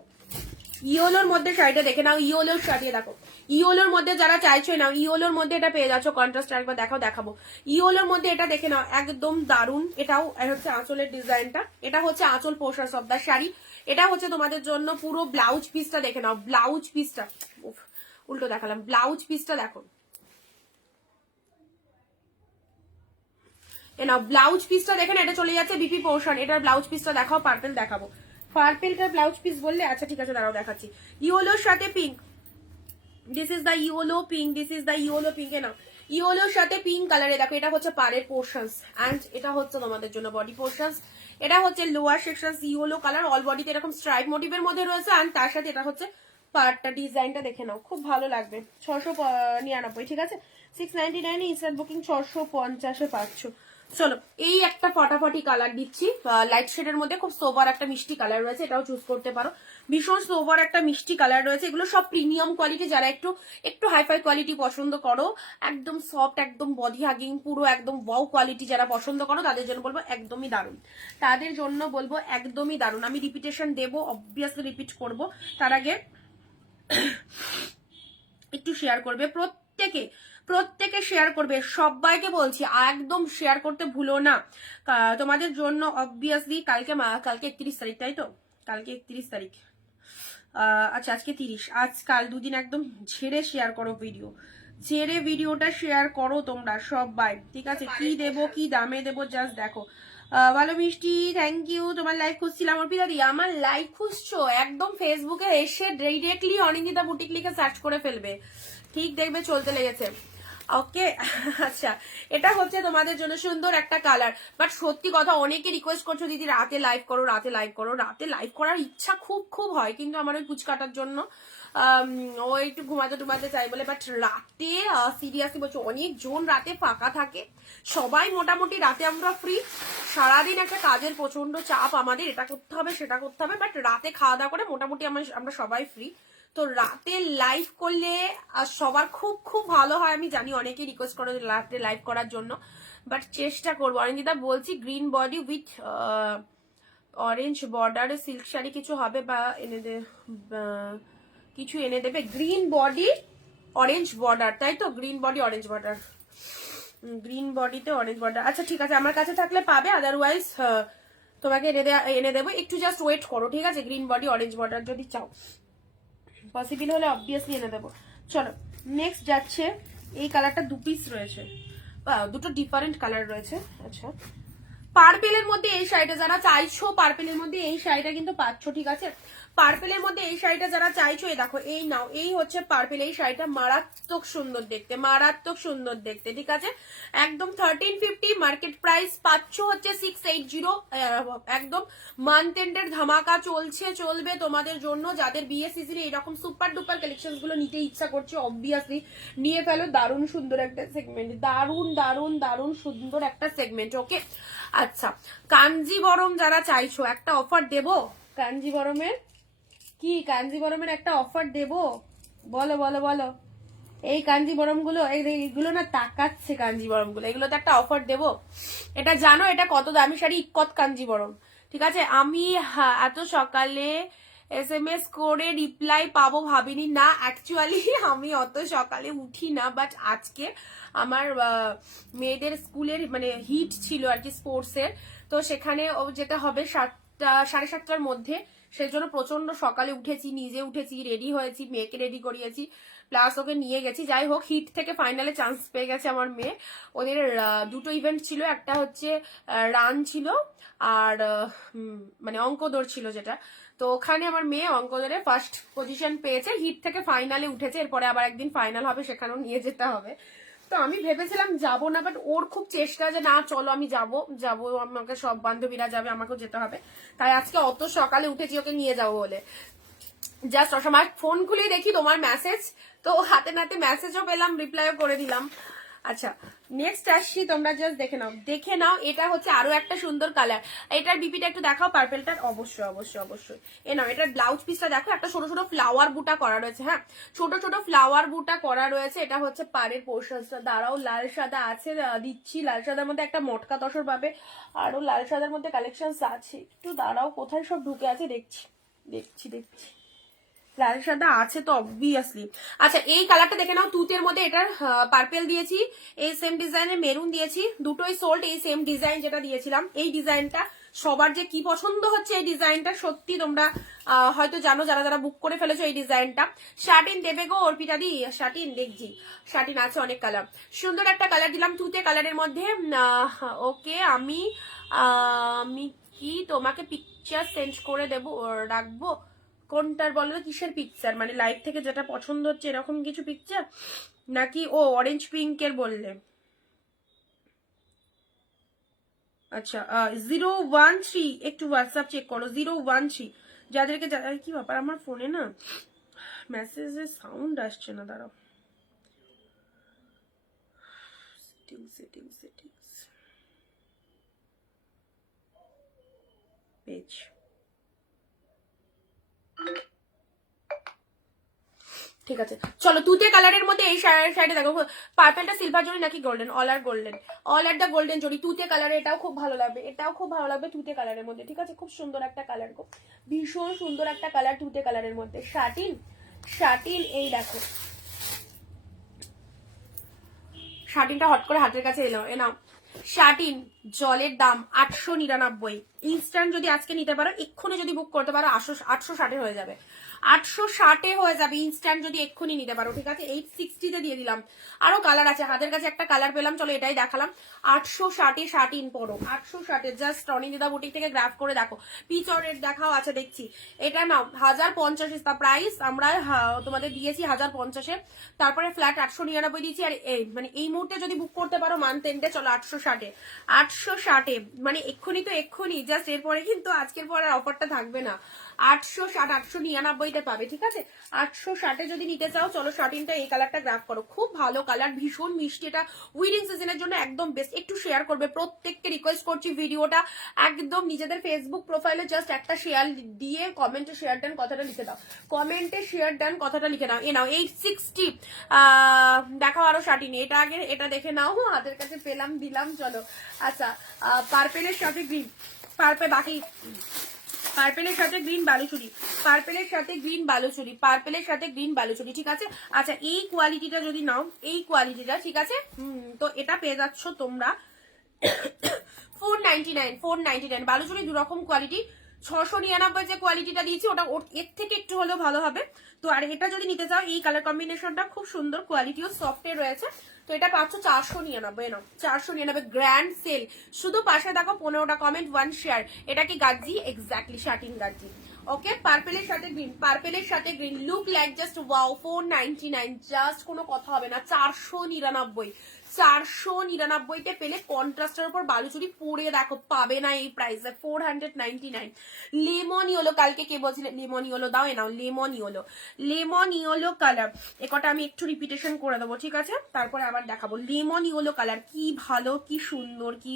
ইয়োলোর মধ্যে শাড়িটা দেখে নাও, ইয়োলোর শাড়ি দেখো, ইয়োলোর মধ্যে যারা চাইছো নাও, ইয়োলোর মধ্যে এটা পেয়ে যাচ্ছ। কন্ট্রাস্ট একবার দেখাবো। ইয়োলোর মধ্যে এটা দেখে নাও, একদম দারুন। এটাও হচ্ছে আঁচলের ডিজাইনটা, এটা হচ্ছে আঁচল পোশাক অফ দা শাড়ি। এটা হচ্ছে তোমাদের জন্য পুরো ব্লাউজ পিসটা দেখে নাও, ব্লাউজ পিসটা উল্টো দেখালাম, ব্লাউজ পিসটা দেখো, নাও ব্লাউজ পিসটা দেখেন, এটা চলে যাচ্ছে বিপি পোর্শন। এটার ব্লাউজ পিসটা দেখাও, পার্পেল দেখাবো। পার্পেলটার ব্লাউজ পিস বললে, আচ্ছা ঠিক আছে দাঁড়াও দেখাচ্ছি। ইয়োলোর সাথে pink, this is the yellow pink, this is the yellow pink. নাও ইয়োলোর সাথে পিঙ্ক কালারে দেখো, এটা হচ্ছে পাড়ের পোর্শনস, এন্ড এটা হচ্ছে তোমাদের জন্য বডি পোর্শনস। এটা হচ্ছে lower section, yellow colour, all বডিতে এরকম স্ট্রাইপ মোটিভের মধ্যে রয়েছে, এন্ড তার সাথে এটা হচ্ছে পার্টটা, ডিজাইনটা দেখে নাও, খুব ভালো লাগবে। 699, ঠিক আছে। 699 ইনস্ট্যান্ট বুকিং, 650-এ পাচ্ছ। চলো, এই একটা ফটাফটি কালার দিচ্ছি, লাইট শেডের মধ্যে খুব সোবার একটা মিষ্টি কালার রয়েছে, এটাও চুজ করতে পারো। ভীষণ সোবার একটা মিষ্টি কালার রয়েছে। এগুলো সব প্রিমিয়াম কোয়ালিটি, যারা একটু একটু হাইফাই কোয়ালিটি পছন্দ করো, একদম সফট, একদম বডি হাগিং, পুরো একদম ওয়াও কোয়ালিটি যারা পছন্দ করো, তাদের জন্য বলবো একদমই দারুণ, তাদের জন্য বলবো একদমই দারুণ। আমি রিপিটেশন দেবো, অবভিয়াসলি রিপিট করবো, তার আগে একটু শেয়ার করবে প্রত্যেকে শেয়ার করবে, সবাইকে বলছি একদম শেয়ার করতে ভুলো না। তোমাদের জন্য অবভিয়াসলি কালকে 31 তারিখ, তাই তো? কালকে 31 তারিখ, আচ্ছা আজকে 30, আজকাল দুদিন একদম ঝেড়ে শেয়ার করো ভিডিও, ঝেড়ে ভিডিওটা শেয়ার করো তোমরা সবাই, ঠিক আছে। কি দেবো, কি দামে দেবো, জাস্ট দেখো। ভালো মিষ্টি, থ্যাংক ইউ। তোমার লাইভ খুঁজছিলাম অর্পিতা দি, আমার লাইভ খুঁজছো, একদম ফেসবুকে এসে ডিরেক্টলি অনিন্দিতা বুটিক লিখে সার্চ করে ফেলবে, ঠিক দেখবে চলতে লেগেছে। ওকে, আচ্ছা, এটা হচ্ছে তোমাদের জন্য সুন্দর একটা কালার। বাট সত্যি কথা, অনেকে রিকোয়েস্ট করছো দিদি রাতে লাইভ করো, রাতে লাইভ করো। রাতে লাইভ করার ইচ্ছা খুব খুব হয়, কিন্তু আমার ওই পুচকাটার জন্য ও একটু ঘুমাতে চাই বলে। বাট রাতে সিরিয়াসলি বলছো, অনেকজন রাতে ফাঁকা থাকে, সবাই মোটামুটি রাতে আমরা ফ্রি। সারাদিন একটা কাজের প্রচন্ড চাপ আমাদের, এটা করতে হবে সেটা করতে হবে, বাট রাতে খাওয়া দাওয়া করে মোটামুটি আমরা সবাই ফ্রি। তো রাতে লাইভ করলে সবার খুব খুব ভালো হয়। আমি জানি অনেকেই রিকোয়েস্ট করে রাতে লাইভ করার জন্য, বাট চেষ্টা করবো। অরিন্দিতা বলছি গ্রিন বডি উইথ অরেঞ্জ বর্ডারে সিল্ক শাড়ি কিছু হবে বা এনে দে, কিছু এনে দেবে। গ্রিন বডি অরেঞ্জ বর্ডার, তাই তো? Green body orange border, green বডিতে অরেঞ্জ বর্ডার। আচ্ছা ঠিক আছে, আমার কাছে থাকলে পাবে, আদারওয়াইজ তোমাকে এনে দেবো। একটু জাস্ট ওয়েট করো, ঠিক আছে? গ্রিন বডি অরেঞ্জ বর্ডার যদি চাও, পসিবল হলে অবভিয়াসলি এনে দেবো। চলো নেক্সট যাচ্ছে, এই কালারটা 2 পিস রয়েছে, দুটো ডিফারেন্ট কালার রয়েছে। আচ্ছা, পার্পেলের মধ্যে এই শাড়িটা যারা চাইছো, পার্পেলের মধ্যে এই শাড়িটা কিন্তু পাচ্ছ, ঠিক আছে? পার্পেলের মধ্যে এই শাড়িটা যারা চাইছো, এই দেখো, এই নাও, এই হচ্ছে পার্পেল। এই শাড়িটা মারাত্মক সুন্দর দেখতে, মারাত্মক সুন্দর দেখতে, ঠিক আছে? একদম 1350 মার্কেট প্রাইস, পাচ্ছ হচ্ছে 680। একদম মান্থ এন্ডের ধামাকা চলবে তোমাদের জন্য। যাদের বিয়ে সিজনে এরকম সুপার ডুপার কালেকশন গুলো নিতে ইচ্ছা করছে, অবভিয়াসলি নিয়ে ফেলো। দারুণ সুন্দর একটা সেগমেন্ট, দারুণ দারুণ দারুণ সুন্দর একটা সেগমেন্ট। ওকে, আচ্ছা, কাঞ্জিবরম যারা চাইছো, একটা অফার দেবো কাঞ্জিবরমের। কি কাঞ্জিবরমের একটা অফার দেবো? বলো বলো বলো। এই কাঞ্জিবরম গুলো, এইগুলো না তাকাচ্ছে, কাঞ্জিবরম গুলো, এগুলোতে একটা অফার দেবো। এটা জানো এটা কত দামি শাড়ি? ইক্কত কাঞ্জিবরম, ঠিক আছে? আমি এত সকালে SMS করে রিপ্লাই পাবো ভাবিনি। না, অ্যাকচুয়ালি আমি অত সকালে উঠি না, বাট আজকে আমার মেয়েদের স্কুলের মানে হিট ছিল আর কি, স্পোর্টসের। তো সেখানে যেটা হবে 7টা 7:30টার মধ্যে, সেই জন্য প্রচন্ড সকালে উঠেছি, নিজে উঠেছি, রেডি হয়েছি, মেয়েকে রেডি করিয়েছি, প্লাস ওকে নিয়ে গেছি। যাই হোক, হিট থেকে ফাইনালে চান্স পেয়ে গেছে আমার মেয়ে। ওদের দুটো ইভেন্ট ছিল, একটা হচ্ছে রান ছিল আর মানে অঙ্ক দৌড় ছিল যেটা। তো ওখানে আমার মেয়ে অঙ্ক দৌড়ে ফার্স্ট পজিশন পেয়েছে, হিট থেকে ফাইনালে উঠেছে। এরপরে আবার একদিন ফাইনাল হবে, সেখানেও নিয়ে যেতে হবে। তো আমি ভেবেছিলাম যাবো না, বাট ওর খুব চেষ্টা যে না চলো আমি যাবো, আমাকে সব বান্ধবীরা যাবে, আমাকেও যেতে হবে। তাই আজকে অত সকালে উঠেছি ওকে নিয়ে যাবো বলে। জাস্ট অসময় ফোন খুলে দেখি তোমার মেসেজ, তো হাতে নাতে মেসেজও পেলাম, রিপ্লাইও করে দিলাম। আচ্ছা, নেক্সট আসছি, তোমরা জাস্ট দেখে নাও। এটা হচ্ছে আরো একটা সুন্দর কালার। এটার বিপিটা একটু দেখাও, পার্পেলটার। অবশ্যই অবশ্যই অবশ্যই। এ নাও, এটার ব্লাউজ পিসটা দেখো, একটা ছোট ছোট ফ্লাওয়ার বুটা করা রয়েছে। হ্যাঁ, ছোট ছোট ফ্লাওয়ার বুটা করা রয়েছে। এটা হচ্ছে পাড়ের পোর্শনটা। দাঁড়াও, লাল সাদা আছে, দিচ্ছি। লাল সাদার মধ্যে একটা মটকা তসর পাবে, আরো লাল সাদার মধ্যে কালেকশন আছে। একটু দাঁড়াও, কোথায় সব ঢুকে আছে দেখছি দেখছি দেখছি। লাল সাদা আছে তো অবভিয়াসলি। আচ্ছা, এই কালারটা দেখে নাও, তুতের মধ্যে এটার পার্পেল দিয়েছি, এই সেম ডিজাইনের মেরুন দিয়েছি, দুটোই সোল্ড। এই সেম ডিজাইন যেটা দিয়েছিলাম, এই ডিজাইনটা সবার যে কি পছন্দ হচ্ছে, এই ডিজাইনটা সত্যি তোমরা হয়তো জানো, যারা যারা বুক করে ফেলেছো এই ডিজাইনটা। শার্টিন দেবে গো অর্পিতা দি, শার্টিন দেখছি, শার্টিন আছে অনেক কালার। সুন্দর একটা কালার দিলাম তুতে কালারের মধ্যে। ওকে, আমি কি তোমাকে পিকচার সেন্ড করে দেবো, রাখবো? কোনটার বলো, কিসের পিকচার? মানে লাইভ থেকে যেটা পছন্দ হচ্ছে এরকম কিছু পিকচার, নাকি ও অরেঞ্জ পিঙ্কের বললে? আচ্ছা, 013, একটু হোয়াটসঅ্যাপ চেক করো। 013 যাদেরকে, কি ব্যাপার আমার ফোনে না মেসেজের সাউন্ড আসছে না, দাঁড়াও। সেটিংস পেজ, ঠিক আছে। চলো, তুতে কালারের মধ্যে এই শাড়িটা দেখো, পার্পেলটা সিলভার জরি নাকি গোল্ডেন? অল আর গোল্ডেন, অল আর দা গোল্ডেন জরি। তুতে কালারে এটাও খুব ভালো লাগবে, এটাও খুব ভালো লাগবে তুতে কালারের মধ্যে, ঠিক আছে? খুব সুন্দর একটা কালার গো, ভীষণ সুন্দর একটা কালার তুতে কালারের মধ্যে। শার্টিন এই দেখো, শার্টিনটা হট করে হাতের কাছে এলো, এ নাও। শার্টিন জলের দাম 899। ইনস্ট্যান্ট যদি আজকে নিতে পারো, এক্ষুনি যদি বুক করতে পারো, 860 হয়ে যাবে, 860 হয়ে যাবে ইনস্ট্যান্ট যদি এক্ষুনি নিতে পারো, ঠিক আছে? 860 দিয়ে দিলাম। আরো কালার আছে, হাতের কাছে একটা কালার পেলাম, চলো এটাই দেখালাম। 860 শার্টিন পরো, 860। জাস্ট অনিন্দিতা বুটিক থেকে গ্রাফ করে দেখো, পিচ অর রেড দেখাও, আছে দেখছি। এটা নাও 1050 প্রাইস, আমরা তোমাদের দিয়েছি 1050-এ, তারপরে ফ্ল্যাট 899 দিয়েছি। আর এই মানে এই মুহূর্তে যদি বুক করতে পারো মান্থ এন্ডে, চলো 860 860-এ, মানে এক্ষুনি তো এক্ষুনি জাস্ট, এরপরে কিন্তু আজকের পরে অফারটা থাকবে না। 860, 899-তে পাবে, ঠিক আছে? 860-এ যদি নিতে চাও চলো শার্টিনটা এই কালারটা গ্রাফ করো, খুব ভালো কালার, ভীষণ মিষ্টি, এটা উইডিং সিজনের জন্য একদম বেস্ট। একটু শেয়ার করবে, প্রত্যেককে রিকোয়েস্ট করছি ভিডিওটা একদম নিজেদের ফেসবুক প্রোফাইলে জাস্ট একটা শেয়ার দিয়ে কমেন্টে শেয়ার ডান কথাটা লিখে দাও, কমেন্টে শেয়ার ডান কথাটা লিখে নাও। এ নাও 860। দেখাও আরো শার্টিন, এটা আগে এটা দেখে নাও, হাতের কাছে পেলাম দিলাম। চলো আচ্ছা, পার্পেলের সাথে গ্রিন, বাকি পার্পেলের সাথে গ্রিন বালুচুরি, পার্পেলের সাথে গ্রিন বালুচুরি, পার্পেলের সাথে গ্রিন বালুচুরি, ঠিক আছে? আচ্ছা এই কোয়ালিটিটা যদি নাও, এই কোয়ালিটিটা, ঠিক আছে? তো এটা পেয়ে যাচ্ছ তোমরা 499 বালুচুরি, দু রকম কোয়ালিটি। 699 যে কোয়ালিটিটা দিয়েছি ওটা এর থেকে একটু হলেও ভালো হবে। তো আর এটা যদি নিতে চাও এই কালার কম্বিনেশনটা খুব সুন্দর, কোয়ালিটিও সফটে রয়েছে। তো এটা পাচ্ছ 499, না 499, গ্র্যান্ড সেল। শুধু পাশে দেখো 15টা কমেন্ট 1 শেয়ার। এটা কি গাজ্জি? Exactly satin গাজ্জি। ওকে, পার্পেলের সাথে গ্রিন, পার্পেলের সাথে green, look like just wow. 499, just কোনো কথা হবে না। 499, 499-তে পেলে কন্ট্রাস্টের উপর বালুচুরি পরে দেখো, পাবে না এই প্রাইসে। 499। লেমন ইয়েলো, কালকে কে বলছিলে লেমন ইয়েলো দাও, এ নাও lemon yellow, lemon yellow colour. একটা আমি একটু রিপিটেশন করে দেবো, ঠিক আছে? তারপরে আবার দেখাবো। লেমন ইয়েলো কালার, কি ভালো, কি সুন্দর, কি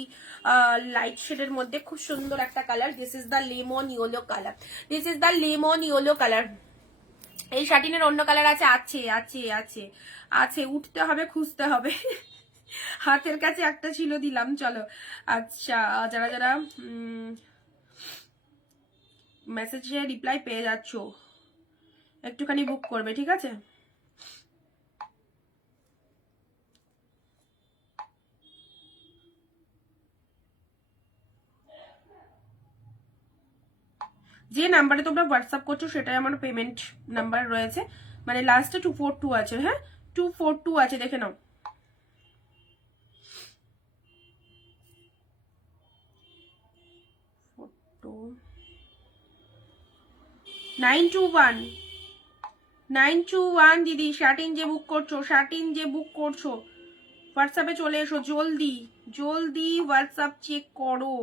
লাইট শেডের মধ্যে খুব সুন্দর একটা colour. This is the lemon yellow colour, this is the lemon yellow colour. এই শার্টিনের অন্য কালার আছে? আছে আছে আছে আছে, উঠতে হবে, খুঁজতে হবে। হাতের কাছে একটা ছিল, দিলাম। চলো আচ্ছা, যারা যারা মেসেজে রিপ্লাই পেয়ে যাচ্ছ একটুখানি বুক করবে, ঠিক আছে? যে নাম্বারে তোমরা হোয়াটসঅ্যাপ করছো সেটাই আমার পেমেন্ট নাম্বার রয়েছে, মানে লাস্টে 242 আছে। হ্যাঁ 242 আছে, দেখে নাও। ফটো 921 দিদি, শার্টিন যে বুক করছো, শার্টিন যে বুক করছো হোয়াটসঅ্যাপে চলে এসো, জলদি জলদি হোয়াটসঅ্যাপ চেক করো।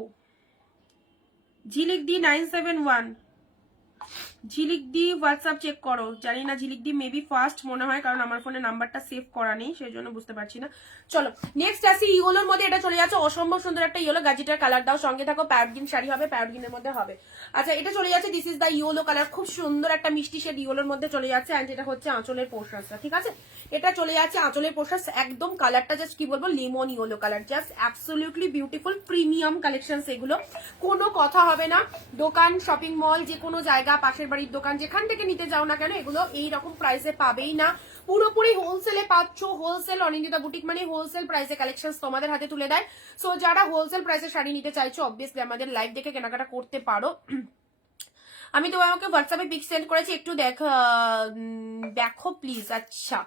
ঝিলিক দি 971, ঝিলিক দি হোয়াটসঅ্যাপ চেক করো। জানি না ঝিলিক দি মেবি ফার্স্ট মনে হয়, কারণ আমার ফোনে নাম্বারটা সেভ করা নেই, সেই জন্য বুঝতে পারছি না। চলো নেক্সট আসি ইয়েলোর মধ্যে, এটা চলে যাচ্ছে অসম্ভব সুন্দর একটা ইয়েলো, গাজিটার কালার দাও, সঙ্গে থাকো প্যারোটগিন শাড়ি হবে, প্যারোটগিনের মধ্যে হবে। আচ্ছা এটা চলে যাচ্ছে, this is the yellow colour, খুব সুন্দর একটা মিষ্টি শেড ইয়েলোর মধ্যে চলে যাচ্ছে। এন্ড এটা হচ্ছে আঁচলের পোর্শনটা, ঠিক আছে? এটা চলে যাচ্ছে আঁচলের পোর্শন, একদম কালারটা জাস্ট কি বলবো, lemon yellow colour, just absolutely beautiful, premium collection এগুলো, কোনো কথা হবে না। দোকান, শপিং মল, যে কোনো জায়গা, পাশের বাড়ির দোকান, যেখান থেকে নিতে যাও না কেন এগুলো এইরকম প্রাইসে পাবেই না। পুরোপুরি হোলসেলে পাচ্ছ, হোলসেল অনিন্দিতা বুটিক মানে হোলসেল প্রাইসে কালেকশন তোমাদের হাতে তুলে দেয়। সো যারা হোলসেল প্রাইসে শাড়ি নিতে চাইছো অবভিয়াসলি আমাদের লাইভ দেখে কেনাকাটা করতে পারো। আমি তোমাকে হোয়াটসঅ্যাপে পিক সেন্ড করেছি, একটু দেখো প্লিজ। আচ্ছা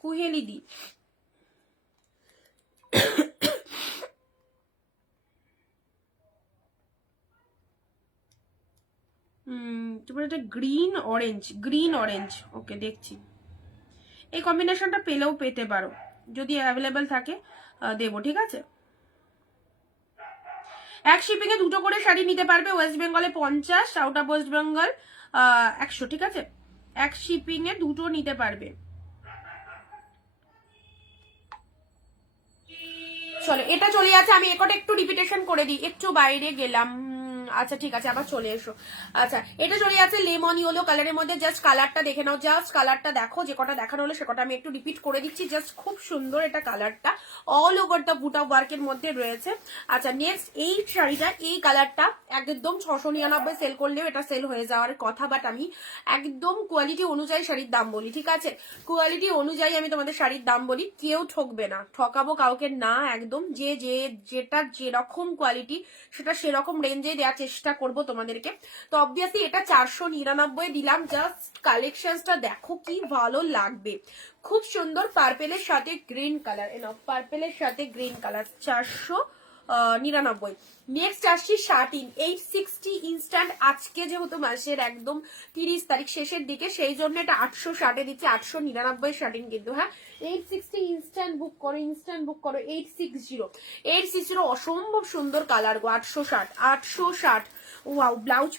কুহেলি দি, তোমার এটা গ্রিন অরেঞ্জ, গ্রিন অরেঞ্জ, ওকে দেখছি। এই কম্বিনেশনটা পেলেও পেতে পারো, যদি অ্যাভেলেবেল থাকে দেবো, ঠিক আছে? এক শিপিং এ দুটো করে শাড়ি নিতে পারবে, ওয়েস্ট বেঙ্গলে 50, আউট অফ ওয়েস্ট বেঙ্গল 100, ঠিক আছে? এক শিপিং এ দুটো নিতে পারবে। চলো এটা চলে যাচ্ছে, আমি একটা একটু রিপিটেশন করে দিই, একটু বাইরে গেলাম। আচ্ছা ঠিক আছে, আবার চলে এসো। আচ্ছা এটা চলে যাচ্ছে লেমন ইয়েলো কালারের মধ্যে, জাস্ট কালারটা দেখে নাও, জাস্ট কালারটা দেখো, যে কটা দেখানো হলো সে কটা আমি একটু রিপিট করে দিচ্ছি। জাস্ট খুব সুন্দর এটা কালারটা, অল ওভার দ্য বুটা ওয়ার্কের মধ্যে রয়েছে। আচ্ছা নেক্সট এই শাড়িটা, এই কালারটা একদম 699 সেল করলেও এটা সেল হয়ে যাওয়ার কথা, বাট আমি একদম কোয়ালিটি অনুযায়ী শাড়ির দাম বলি, ঠিক আছে? কোয়ালিটি অনুযায়ী আমি তোমাদের শাড়ির দাম বলি, কেউ ঠকবে না, ঠকাবো কাউকে না, একদম যেটা যেরকম কোয়ালিটি সেটা সেরকম রেঞ্জে দেওয়ার চেষ্টা করব তোমাদেরকে। তো অবভিয়াসলি এটা 499 দিলাম, জাস্ট কালেকশনটা দেখো কি ভালো লাগবে, খুব সুন্দর পার্পেলের সাথে গ্রিন কালার, পার্পেলের সাথে গ্রিন কালার, 99। নেক্সট আসছি শার্টিন 860 ইনস্ট্যান্ট। আজকে যেহেতু মাসের একদম 30 তারিখ শেষের দিকে, সেই জন্য এটা 860 দিচ্ছে, 899 শার্টিন কিন্তু। হ্যাঁ 860 ইনস্ট্যান্ট বুক করো, ইনস্ট্যান্ট বুক করো। 860 অসম্ভব সুন্দর কালার গো। 860। ওয়াও, ব্লাউজ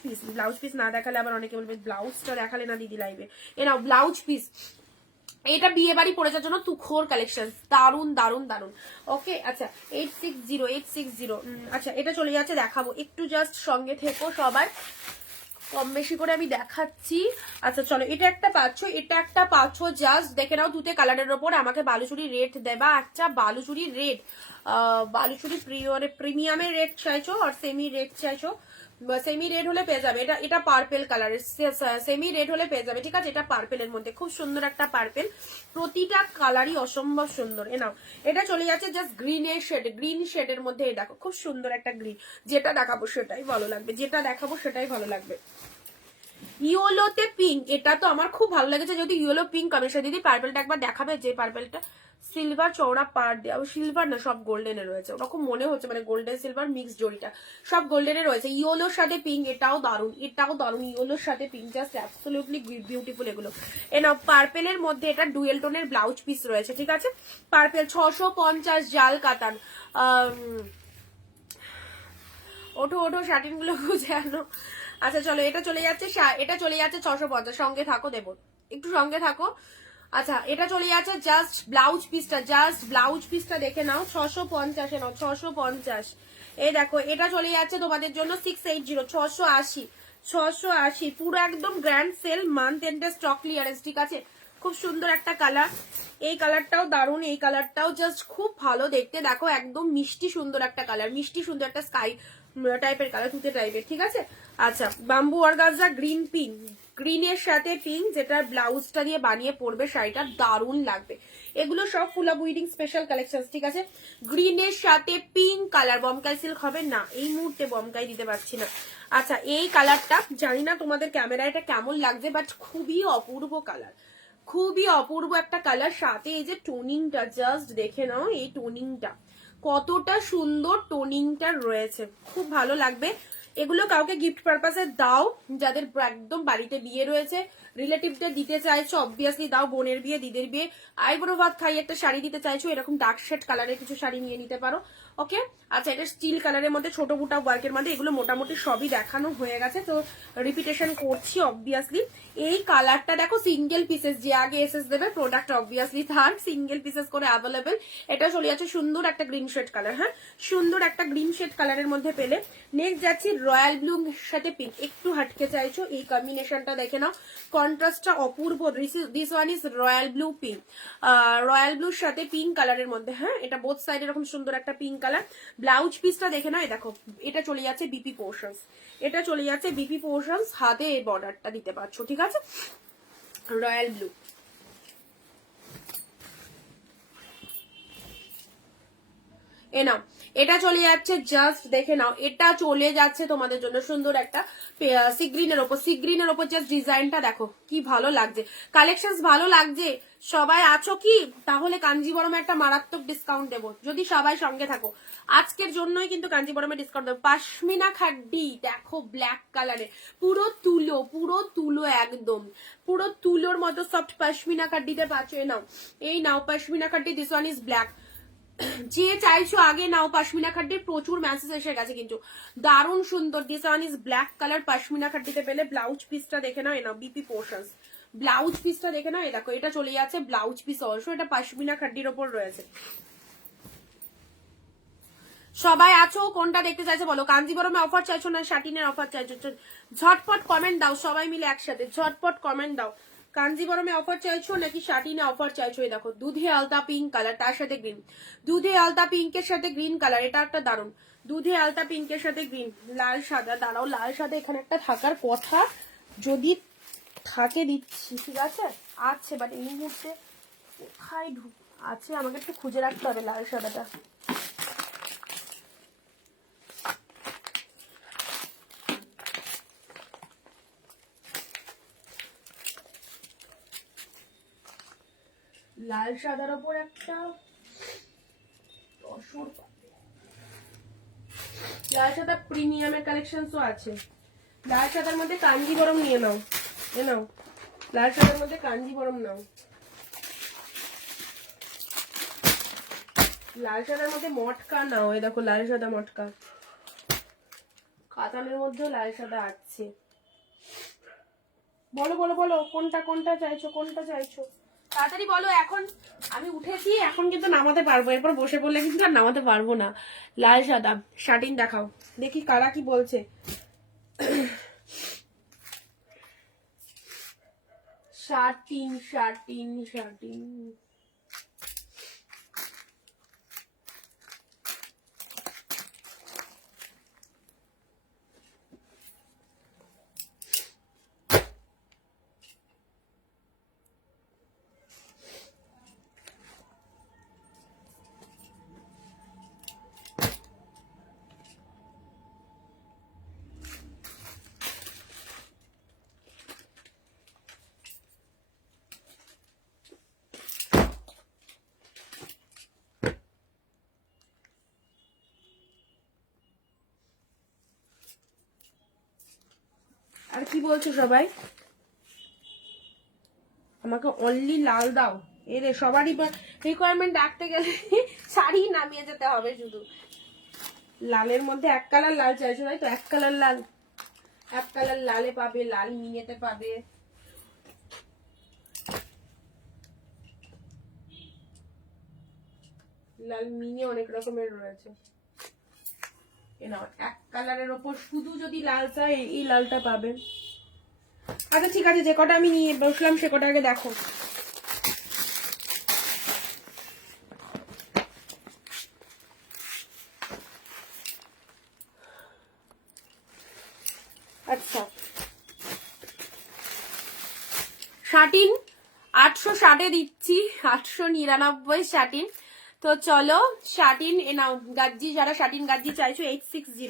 পিস না দেখালে আবার অনেকে বলবে ব্লাউজটা দেখালে না দিদি লাইভে। এ নাও ব্লাউজ পিস, এটা বিয়ে বাড়ি পড়ে যাওয়ার জন্য তুখোর কালেকশন, দারুন দারুন দারুন। ওকে আচ্ছা 860। আচ্ছা এটা চলে যাচ্ছে, দেখাবো একটু জাস্ট সঙ্গে থেকো সবাই, কম বেশি করে আমি দেখাচ্ছি। আচ্ছা চলো, এটা একটা পাচ্ছ, জাস্ট দেখে নাও দুটো কালারের ওপর। আমাকে বালুচুরি রেট দেবা একটা, বালুচুরি রেট, বালুচুরি প্রিমিয়ামের রেট চাইছো আর সেমি রেট চাইছো। সেমি রেড হলে পেয়ে যাবে, এটা পার্পেল কালারের, সেমি রেড হলে পেয়ে যাবে, ঠিক আছে। এটা পার্পেলের মধ্যে খুব সুন্দর একটা পার্পেল, প্রতিটা কালারই অসম্ভব সুন্দর। এ নাও, এটা চলে যাচ্ছে জাস্ট গ্রিন শেডের মধ্যে। এই দেখো খুব সুন্দর একটা গ্রিন, যেটা দেখাবো সেটাই ভালো লাগবে। ইয়েলোতে পিঙ্ক, এটা তো আমার খুব ভালো লেগেছে, যদি ইয়েলো পিঙ্ক কম্বিনেশন। দিদি পার্পেলটা একবার দেখাবে, যে পার্পেলটা সিলভার চওড়া পার দেওয়া, সিলভার না সব গোল্ডেনে রয়েছে, ওরকম মনে হচ্ছে, মানে গোল্ডেন সিলভার মিক্স জড়িটা সব গোল্ডেনে রয়েছে। ইয়েলোর সাথে পিঙ্ক, এটাও দারুন ইয়েলোর সাথে পিঙ্ক, জাস্ট অ্যাবসলিউটলি বিউটিফুল এগুলো। এ নাও পার্পেলের মধ্যে এটা ডুয়েল টোনের ব্লাউজ পিস রয়েছে, ঠিক আছে। পার্পেল 650 জাল কাতান। ওঠো শার্টিন গুলো খুঁজে আনো। আচ্ছা চলো, এটা চলে যাচ্ছে 650। সঙ্গে থাকো, দেবো একটু সঙ্গে থাকো। আচ্ছা এটা চলে যাচ্ছে জাস্ট ব্লাউজ পিসটা দেখে নাও, 650 নাও, 650। এই দেখো এটা চলে যাচ্ছে তোমাদের জন্য 680, 680 পুরো একদম গ্র্যান্ড সেল মান্থ এন্ডে স্টক ক্লিয়ারেন্স, ঠিক আছে। খুব সুন্দর একটা কালার, এই কালারটাও দারুন, এই কালারটাও জাস্ট খুব ভালো দেখতে। দেখো একদম মিষ্টি সুন্দর একটা কালার, মিষ্টি সুন্দর একটা স্কাই টাইপের কালার, তুতে টাইপের, ঠিক আছে। আচ্ছা বাম্বু অর্গানজা গ্রিনের সাথে পিঙ্ক, যেটা ব্লাউজটা দিয়ে বানিয়ে পরবে শাড়িটা দারুন লাগবে। এগুলো সব full of weeding special collection, ঠিক আছে। গ্রিনের সাথে পিঙ্ক কালার, বমকাই সিল্ক হবে না, এই মুহূর্তে বমকাই দিতে পারছি না। আচ্ছা এই কালারটা জানি না তোমাদের ক্যামেরায় এটা কেমন লাগছে, বাট খুবই অপূর্ব কালার, খুবই অপূর্ব একটা কালার। সাথে এই যে টোনিংটা জাস্ট দেখে নাও, এই টোনিংটা কতটা সুন্দর টোনিংটা রয়েছে, খুব ভালো লাগবে। এগুলো কাউকে গিফট পারপাসে দাও, যাদের একদম বাড়িতে বিয়ে রয়েছে, রিলেটিভদের দিতে চাইছো অবভিয়াসলি দাও, বোনের বিয়ে, দিদের বিয়ে, আইবুড়ো ভাত খাই একটা শাড়ি দিতে চাইছো, এরকম ডার্ক শেড কালারের কিছু শাড়ি নিয়ে নিতে পারো। ওকে আচ্ছা এটা স্টিল কালারের মধ্যে ছোট বুটা ওয়ার্কের মধ্যে, এগুলো মোটামুটি সবই দেখানো হয়ে গেছে, তো রিপিটেশন করছি অবভিয়াসলি। এই কালারটা দেখো সিঙ্গেল পিসেস, যে আগে এসএস দেবে প্রোডাক্ট অবভিয়াসলি তার সিঙ্গেল পিসেস করে অ্যাভেলেবেল। এটা চলে যাচ্ছে সুন্দর একটা গ্রিন শেড কালার, হ্যাঁ সুন্দর একটা গ্রিন শেড কালারের মধ্যে পেলে। নেক্সট যাচ্ছি রয়্যাল ব্লু সাথে পিঙ্ক, একটু হাটকে চাইছো, এই কম্বিনেশনটা দেখে নাও, কন্ট্রাস্টটা অপূর্ব। This one is royal blue pink, royal ব্লুর সাথে পিঙ্ক কালারের মধ্যে, হ্যাঁ এটা বোথ সাইড এরকম সুন্দর একটা পিঙ্ক কালার। ব্লাউজ পিসটা দেখে নাও, দেখো এটা চলে যাচ্ছে বিপি পোর্শনস, হাতে এই বর্ডারটা দিতে পারছো, ঠিক আছে। রয়্যাল ব্লু, এ নাও এটা চলে যাচ্ছে জাস্ট দেখে নাও, এটা চলে যাচ্ছে তোমাদের জন্য সুন্দর একটা সি গ্রিনের ওপর জাস্ট ডিজাইনটা দেখো কি ভালো লাগছে, কালেকশন ভালো লাগছে। সবাই আছো কি? তাহলে কাঞ্জিবরমে একটা মারাত্মক ডিসকাউন্ট দেবো, যদি সবাই সঙ্গে থাকো। আজকের জন্যই কিন্তু কাঞ্জিবরমে ডিসকাউন্ট দেবো। পাশমিনা খাড্ডি দেখো ব্ল্যাক কালারে, পুরো তুলো একদম পুরো তুলোর মতো সফট পাশমিনা খাড্ডিতে পাচ্ছ। এই নাও pashmina খাড্ডি, this one is black. যে চাইছো আগে নাও, পাশমিনা খাড্ডির প্রচুর মেসেজ এসে গেছে কিন্তু দারুণ সুন্দর। This one is black colour, pashmina খাড্ডিতে পেলে। ব্লাউজ পিসটা দেখে নাও, এনাও বিপি পোর্শনস, ব্লাউজ পিসটা দেখে নাও, দেখো এটা চলে যাচ্ছে ব্লাউজ পিস অলসো, এটা পাশমিনা খাড্ডির ওপর রয়েছে। সবাই আছো কোনটা দেখতে চাইছো বলো, কাঞ্জিবরমে অফার চাইছো না শাটিনের অফার চাইছো? ঝটপট কমেন্ট দাও সবাই মিলে একসাথে, ঝটপট কমেন্ট দাও। কাঞ্জিবরমে অফার চাইছো নাকি শাটিনে অফার চাইছো? এই দেখো দুধে আলতা পিঙ্ক কালার, তার সাথে গ্রিন, দুধে আলতা পিঙ্কের সাথে গ্রিন কালার, এটা একটা দারুন। দুধে আলতা পিঙ্কের সাথে গ্রিন, লাল সাদা, দাঁড়াও লাল সাদা এখানে একটা থাকার কথা, যদি থাকে দিচ্ছি, ঠিক আছে আছে, বাট এই মুহূর্তে কোথায় আছে আমাকে একটু খুঁজে রাখতে হবে লাল সাদাটা। লাল সাদার ওপর একটা তসর পাবে, লাল সাদা প্রিমিয়ামের কালেকশনসও আছে। লাল সাদার মধ্যে কাঞ্জিবরম নিয়ে নাও, এ নাও লাল সাদার মধ্যে কাঞ্জিবরম নাও। লাল সাদার মধ্যে মটকা নাও, এই দেখো লাল সাদা মটকা। কাতানের মধ্যেও লাল সাদা আছে। বলো বলো বলো কোনটা কোনটা চাইছো, কোনটা চাইছো তাড়াতাড়ি বলো। এখন আমি উঠেছি, এখন কিন্তু নামাতে পারবো, এরপর বসে পড়লে কিন্তু আর নামাতে পারবো না। লাল সাদা শাটিন দেখাও, দেখি কারা কি বলছে। শাটিন শাটিন শাটিন আর কি বলছো সবাই? আমাকে অনলি লাল দাও। এরে সবারই রিকোয়ারমেন্ট রাখতে গেলে শাড়ি নামিয়ে যেতে হবে শুধু। লালের মধ্যে এক কালার লাল চাইছো, তাই তো? এক কালার লাল, এক কালার লালে পাবে, লাল মিনিয়েতে পাবে। লাল মিনি অনেক রকমের রয়েছে। এক কালারের ওপর শুধু যদি লাল চাই এই লালটা পাবে। আচ্ছা ঠিক আছে, যে কটা আমি নিয়ে বসলাম সে কটা আগে দেখো। আচ্ছা শাটিন 860 দিচ্ছি, 899 শাটিন। তো চলো শাটিন এ নাও। গাজ্জি যারা শাটিন গাজ্জি চাইছো 860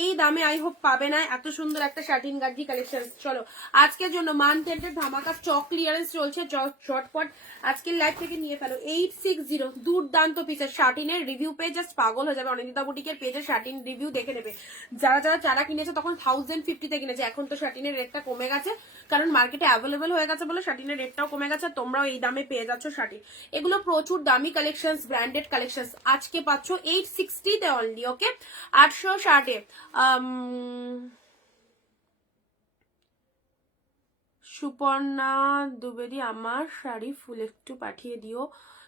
এই দামে আই হোপ পাবে না এত সুন্দর একটা শাটিন গাজ্জি কালেকশন। চলো আজকের জন্য মান্থ এন্ডের ধামাকা স্টক ক্লিয়ারেন্স চলছে, ঝটপট আজকের লাইভ থেকে নিয়ে ফেলো। 860 দুর্দান্ত পিসের শাটিনের রিভিউ পেয়ে জাস্ট পাগল হয়ে যাবে। অনিন্দিতা বুটিকের পেজে শাটিন রিভিউ দেখে নেবে। যারা যারা চারা কিনেছে তখন 1050 কিনেছে, এখন তো শাটিনের রেটটা কমে গেছে, কারণ মার্কেটে অ্যাভেলেবেল হয়ে গেছে বলে শাটিনের রেটটাও কমে গেছে। তোমরাও এই দামে পেয়ে যাচ্ছ শাটিন। এগুলো প্রচুর দামি কালেকশন, ব্র্যান্ডেড কালেকশন। আজকে পাচ্ছ 860 তে অনলি। ওকে 860-এ। সুপর্ণা দুবেদি আমার শাড়ি ফুল একটু পাঠিয়ে দিও।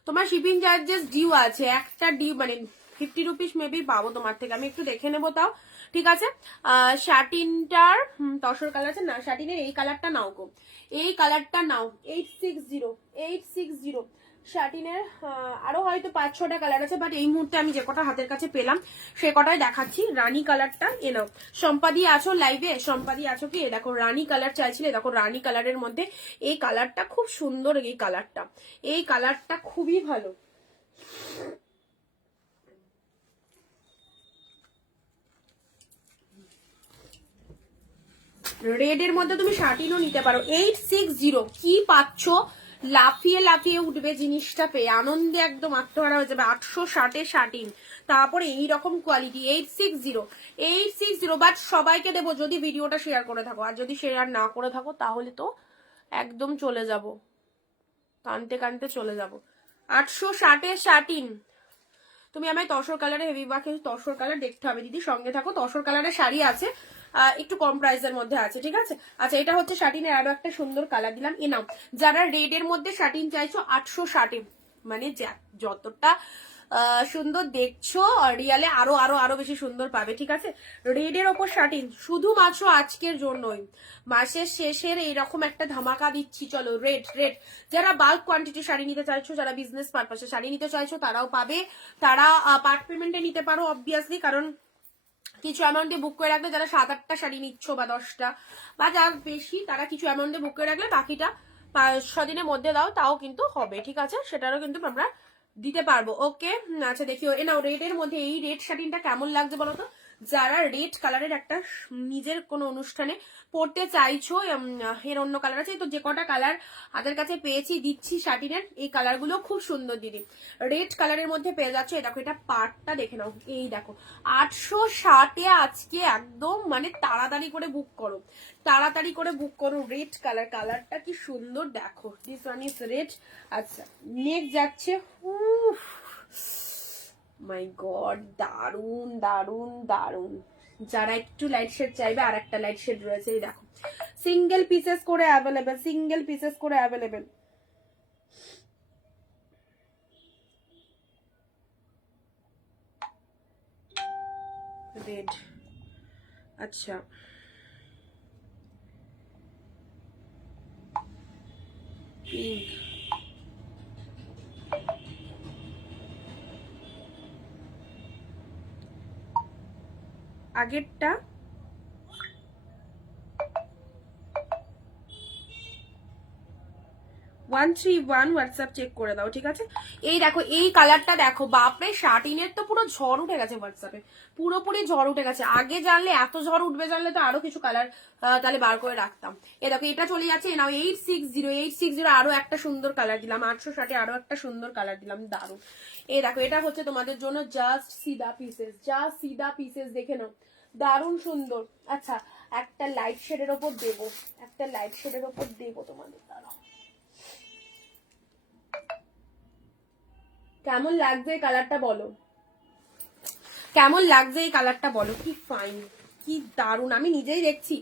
তোমার শিপিং চার্জেস ডিউ আছে, একটা ডিউ মানে 50 রুপিস মেবি পাবো তোমার থেকে, আমি একটু দেখে নেবো তাও। ঠিক আছে শাটিনটার তসর কালার আছে না, শাটিনের এই কালারটা নাও গো, এই কালারটা নাও। 860 শাটিনের আরো হয়তো 5-6টা কালার আছে, বাট এই মুহূর্তে আমি যে কটা হাতের কাছে পেলাম সে কটাই দেখাচ্ছি। রানী কালারটা এ নাও। সম্পাদি আছো লাইভে? সম্পাদি আছো কি? দেখো রানী কালার চাইছিলে, দেখো রানী কালারের মধ্যে এই কালারটা খুব সুন্দর। এই কালারটা খুবই ভালো। রেড এর মধ্যে তুমি শাটিনও নিতে পারো। 860 কি পাচ্ছ? লাফিয়ে লাফিয়ে উঠবে জিনিসটা পেয়ে, আনন্দে একদম আত্মহারা হয়ে যাবে। 860-এ শাটিন, তারপরে এইরকম কোয়ালিটি। 860 বাট সবাইকে দেবো যদি ভিডিওটা শেয়ার করে থাকো, আর যদি শেয়ার না করে থাকো তাহলে তো একদম চলে যাব, কানতে কানতে চলে যাব। 860-এ শাটিন। তুমি আমায় তসর কালারে হেভি বা কিছু তসর কালার দেখতে হবে দিদি, সঙ্গে থাকো। তসর কালারের শাড়ি আছে, একটু কম প্রাইসের মধ্যে আছে। ঠিক আছে আচ্ছা এটা হচ্ছে শাটিনের আরো একটা সুন্দর কালার দিলাম। এ নাও যারা রেড এর মধ্যে শাটিন চাইছো 860-এ, মানে যতটা সুন্দর দেখছো রিয়ালে আরো আরো আরো বেশি সুন্দর পাবে। ঠিক আছে রেড এর ওপর শাটিন শুধুমাত্র আজকের জন্যই, মাসের শেষের এইরকম একটা ধামাকা দিচ্ছি। চলো রেড যারা বাল্ক কোয়ান্টিটি শাড়ি নিতে চাইছো, যারা বিজনেস পারপাসে শাড়ি নিতে চাইছো তারাও পাবে। তারা পার্ট পেমেন্টে নিতে পারো অবভিয়াসলি, কারণ কিছু অ্যামাউন্টে বুক করে রাখলে, যারা 7-8টা শাড়ি নিচ্ছ বা 10টা বা যার বেশি, তারা কিছু অ্যামাউন্টে বুক করে রাখলে বাকিটা 5-6 দিনের মধ্যে দাও, তাও কিন্তু হবে। ঠিক আছে সেটারও কিন্তু আমরা দিতে পারবো। ওকে আচ্ছা দেখিও এ নাও রেড এর মধ্যে এই রেড শাটিনটা কেমন লাগছে বলো তো? যারা রেড কালারের একটা নিজের কোনো অনুষ্ঠানে পরতে চাইছো, এর অন্য কালার আছে তো, যে কটা কালার হাতের কাছে পেয়েছি দিচ্ছি শাটিনের, এই কালারগুলো খুব সুন্দর দিদি। রেড কালারের মধ্যে পেয়ে যাচ্ছ। দেখো এটা পার্টটা দেখে নাও, এই দেখো 860-এ আজকে একদম মানে তাড়াতাড়ি করে বুক করো, তাড়াতাড়ি করে বুক করো। রেড কালার, কালারটা কি সুন্দর দেখো, দিস ওয়ান ইজ রেড। আচ্ছা নেক্সট যাচ্ছে, মাই গড, দারুন দারুন দারুন। যারা একটু লাইট শেড চাইবে আর একটা লাইট শেড রয়েছে, এই দেখো সিঙ্গেল পিসেস করে অ্যাভেলেবেল, সিঙ্গেল পিসেস করে অ্যাভেলেবেল। রেড, আচ্ছা পিঙ্ক, আগেরটা 131 হোয়াটসঅ্যাপ চেক করে দাও, ঠিক আছে। এই দেখো এই কালারটা দেখো, বাপরে শার্টিনের তো পুরো ঝড় উঠে গেছে হোয়াটসঅ্যাপে, পুরোপুরি ঝড় উঠে গেছে। আগে জানলে, এত ঝড় উঠবে জানলে তো আরো কিছু কালার তাহলে বার করে রাখতাম। এ দেখো এটা চলে যাচ্ছে নাও 860 আরো একটা সুন্দর কালার দিলাম, 860 আরো একটা সুন্দর কালার দিলাম, দারুন। এই দেখো এটা হচ্ছে তোমাদের জন্য জাস্ট সিদা পিসেস, জাস্ট সিদা পিসেস, দেখে নাও দারুন সুন্দর। আচ্ছা একটা লাইট শেডের ওপর দেবো, একটা লাইট শেডের ওপর দেবো তোমাদের, দাঁড়াও। কেমন লাগছে এই কালারটা বলো, কেমন লাগছে এই কালারটা বলো, কি ফাইন, কি দারুন, আমি নিজেই দেখছি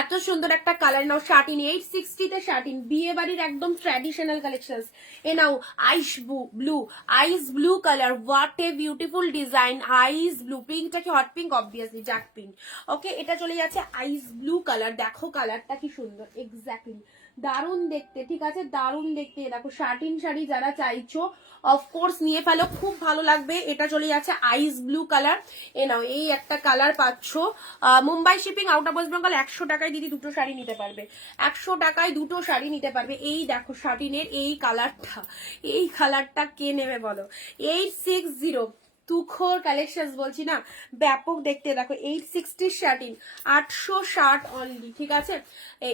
এত সুন্দর একটা কালার। নাও শার্টিন 860-তে শার্টিন, বিয়ে বাড়ির একদম ট্র্যাডিশনাল কালেকশন। এ নাও ice blue colour, what a beautiful design, ice blue. পিঙ্কটা কি hot pink? Obviously jack pink. Okay এটা চলে যাচ্ছে আইস ব্লু কালার, দেখো কালারটা কি সুন্দর, এক্স্যাক্টলি দারুন দেখতে, ঠিক আছে দারুন দেখতে। দেখো শার্টিন শাড়ি যারা চাইছো অফকোর্স নিয়ে ফেলো, খুব ভালো লাগবে। এটা চলে যাচ্ছে আইস ব্লু কালার। এ নাও এই একটা কালার পাচ্ছ, Mumbai shipping, out of West Bengal. 100 টাকায় দিদি দুটো শাড়ি নিতে পারবে, 100 টাকায় দুটো শাড়ি নিতে পারবে। এই দেখো শার্টিনের এই কালারটা, এই কালারটা কে নেবে বলো? 860 তুখোর কালেকশন বলছি না, ব্যাপক দেখতে। দেখো 860 শার্টিন, 860 অনলি, ঠিক আছে।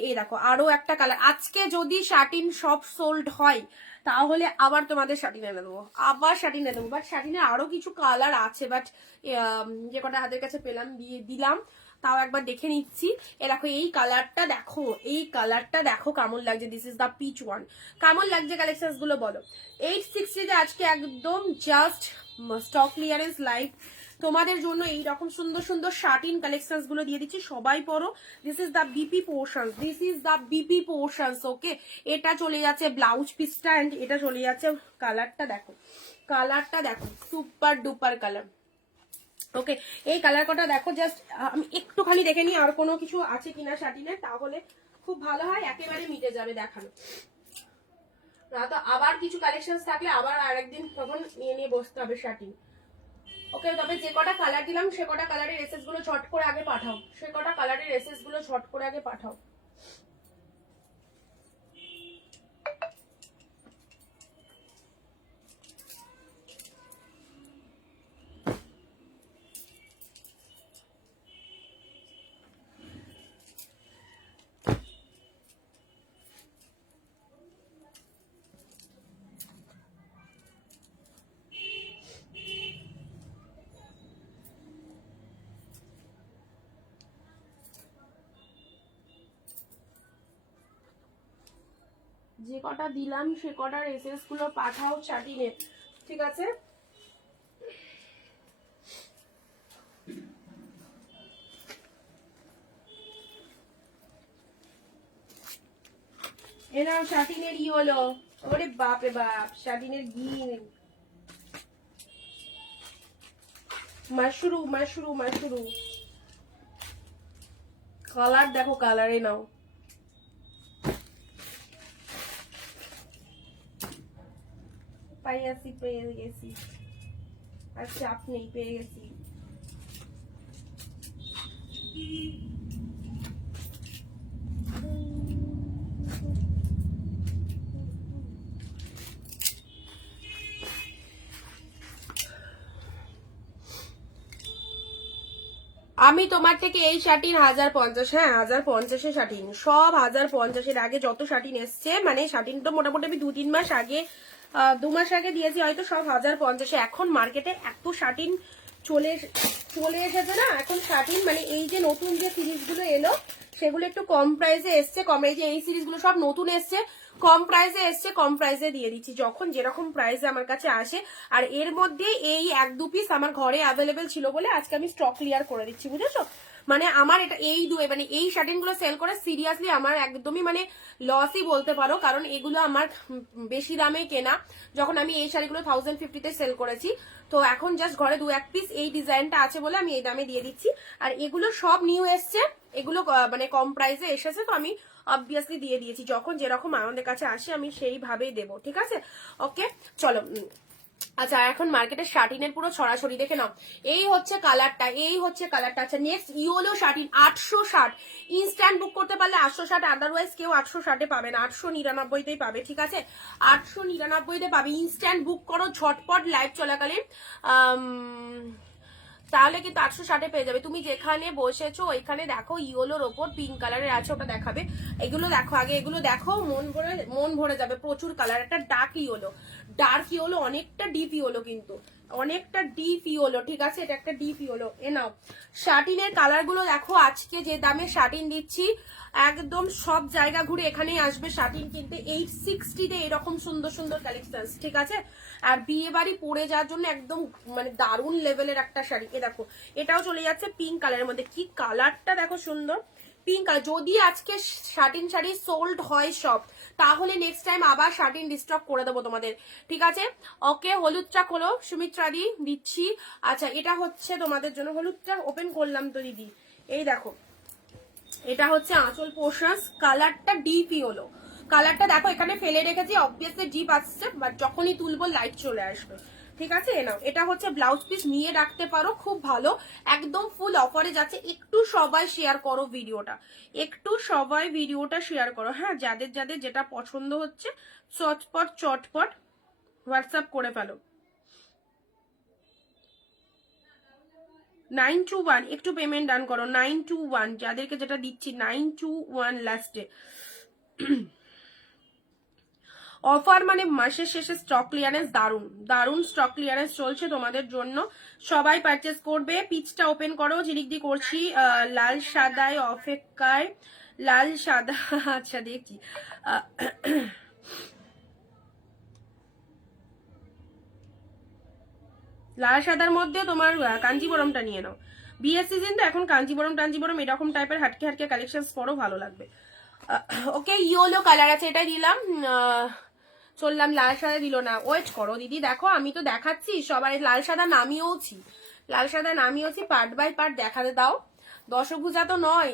এই দেখো আরো একটা কালার। আজকে যদি শার্টিন সব সোল্ড হয় তাহলে আবার তোমাদের শার্টিন এনে দেবো, আবার শার্টিন এনে দেবো। বাট শার্টিনের আরো কিছু কালার আছে, বাট যে কটা হাতের কাছে পেলাম দিয়ে দিলাম, তাও একবার দেখে নিচ্ছি। এ দেখো এই কালারটা দেখো, এই কালারটা দেখো কেমন লাগছে, this is the peach one. কেমন লাগছে কালেকশন গুলো বলো? 860-তে আজকে একদম জাস্ট স্টক ক্লিয়ারেন্স লাইভ তোমাদের জন্য এইরকম সুন্দর সুন্দর শার্টিন কালেকশন গুলো দিয়ে দিচ্ছি, সবাই পরো। This is the BP portion, this is the BP portion. Okay এটা চলে যাচ্ছে ব্লাউজ পিসটা, এন্ড এটা চলে যাচ্ছে কালারটা দেখো, কালারটা দেখো সুপার ডুপার কালার। ওকে এই কালার কটা দেখো, জাস্ট আমি একটুখানি দেখে নিই আর কোনো কিছু আছে কিনা শার্টিনের, তাহলে খুব ভালো হয়, একেবারে মিটে যাবে দেখানো। না তো আবার কিছু কালেকশন থাকলে আবার আরেকদিন তখন নিয়ে বসতে হবে শার্টিন। ওকে তবে যে কটা কালার দিলাম সে কটা কালারের এসএস গুলো ঝট করে আগে পাঠাও, সে কটা কালারের এসএস গুলো ঝট করে আগে পাঠাও। যে কটা দিলাম সে কটার এসএস গুলো পাঠাও শার্টিনের, ঠিক আছে। এনাও শার্টিনের ই হলো, ওরে বাপ রে বাপ, শার্টিনের green mushroom mushroom mushroom colour দেখো, কালারে নাও। পেয়ে গেছি, আর চাপ নেই, পেয়ে গেছি। আমি তোমার থেকে এই শাটিন 1050, হ্যাঁ 1050 শাটিন, সব 1050 আগে যত শাটিন এসছে, মানে শাটিন তো মোটামুটি আমি 2-3 মাস আগে 2 মাস আগে দিয়েছি হয়তো, সব 1050। এখন মার্কেটে এত শাটিন চলে চলে এসেছে না এখন শাটিন, মানে এই যে নতুন যে সিরিজগুলো এলো সেগুলো একটু কম প্রাইসে এসছে, কম, এই যে এই সিরিজগুলো সব নতুন এসছে, কম প্রাইসে এসছে, কম প্রাইসে দিয়ে দিচ্ছি যখন যেরকম প্রাইসে আমার কাছে আসে। আর এর মধ্যে এই 1-2 পিস আমার ঘরে অ্যাভেলেবেল ছিল বলে আজকে আমি স্টক ক্লিয়ার করে দিচ্ছি, বুঝেছো? মানে আমার এটা মানে এই শার্টিন গুলো সেল করে সিরিয়াসলি আমার একদমই মানে লসই বলতে পারো, কারণ এগুলো আমার বেশি দামে কেনা, যখন আমি এই শাড়িগুলো 1050-তে সেল করেছি। তো এখন জাস্ট ঘরে 2-1 পিস এই ডিজাইনটা আছে বলে আমি এই দামে দিয়ে দিচ্ছি। আর এগুলো সব নিউ এসছে, এগুলো মানে কম প্রাইসে এসেছে, তো আমি অবভিয়াসলি দিয়ে দিয়েছি, যখন যেরকম আমাদের কাছে আসে আমি সেইভাবেই দেবো, ঠিক আছে? ওকে চলো। আচ্ছা এখন মার্কেটের শার্টিনের পুরো ছড়াছড়ি দেখে নাও। এই হচ্ছে কালারটা, এই হচ্ছে কালারটা। আচ্ছা নেক্সট ইয়েলো শার্টিন 860, ইনস্ট্যান্ট বুক করতে পারলে 860, আদারওয়াইজ কেউ 860 পাবে না, 899তেই পাবে, ঠিক আছে? 899তে পাবে, ইনস্ট্যান্ট বুক করো ঝটপট লাইভ চলাকালীন, তাহলে কিন্তু 860 পেয়ে যাবে। তুমি যেখানে বসেছো ওইখানে দেখো ইয়েলোর ওপর পিঙ্ক কালারের আছে, ওটা দেখাবে। এগুলো দেখো আগে, এগুলো দেখো, মন ভরে যাবে, প্রচুর কালার। একটা ডার্ক ইয়েলো, অনেকটা ডিপ ইয়েলো, কিন্তু অনেকটা ডিপ ইয়েলো, ঠিক আছে? এটা একটা ডিপ ইয়েলো। এ নাও শার্টিনের কালার গুলো দেখো, আজকে যে দামে শার্টিন দিচ্ছি একদম সব জায়গা ঘুরে এখানেই আসবে শার্টিন কিনতে। 860-তে এরকম সুন্দর সুন্দর কালেকশন, ঠিক আছে? আর বিয়ে বাড়ি পরে যাওয়ার জন্য একদম মানে দারুণ লেভেলের একটা শাড়ি। এ দেখো এটাও চলে যাচ্ছে পিঙ্ক কালারের মধ্যে, কি কালারটা দেখো সুন্দর পিঙ্ক কালার। যদি আজকে শার্টিন শাড়ি সোল্ড হয় সব, তাহলে নেক্সট টাইম আবার শার্টিন ডিস্টক করে দেবো তোমাদের, ঠিক আছে? ওকে হলুদটা খোলো সুমিত্রা দি, দিচ্ছি। আচ্ছা এটা হচ্ছে তোমাদের জন্য, হলুদটা ওপেন করলাম তো দিদি। এই দেখো এটা হচ্ছে আঁচল পোর্শন, কালারটা ডিপ ইয়েলো, কালারটা দেখো এখানে ফেলে রেখেছি, অবভিয়াসলি ডিপ আসছে, বাট যখনই তুলবো লাইট চলে আসবে, ঠিক আছে? নাও এটা হচ্ছে ব্লাউজ পিস, নিয়ে রাখতে পারো, খুব ভালো, একদম ফুল অফারে যাচ্ছে। একটু সবাই শেয়ার করো ভিডিওটা, একটু সবাই ভিডিওটা শেয়ার করো, হ্যাঁ? যাদের যাদের যেটা পছন্দ হচ্ছে চটপট চটপট হোয়াটসঅ্যাপ করে ফেলো। 921 একটু পেমেন্ট ডান করো, 921 যাদেরকে যেটা দিচ্ছি, 921 লাস্টে। অফার মানে মাসের শেষে স্টক ক্লিয়ারেন্স, দারুন দারুন স্টক ক্লিয়ারেন্স চলছে তোমাদের জন্য, সবাই পারচেস করবে। পিচটা ওপেন করো, ঝিলিকদি করছি, লাল সাদায় অপেক্ষায়, লাল সাদা আচ্ছা দেখছি, লাল সাদার মধ্যে তোমার কাঞ্জিবরমটা নিয়ে নাও, বিয়ের সিজন তো এখন কাঞ্জিবরম টাঞ্জিবরম এরকম টাইপের হাটকে হাটকে কালেকশন পরো, ভালো লাগবে। ওকে ইয়েলো কালার আছে, এটাই দিলাম। চললাম, লাল সাদা দিল না, ওয়েট করো দিদি, দেখো আমি তো দেখাচ্ছি সবাই, লাল সাদা নামিয়েওছি, লাল সাদা নামিয়েওছি, পার্ট বাই পার্ট দেখাতে দাও, দশভুজা তো নয়।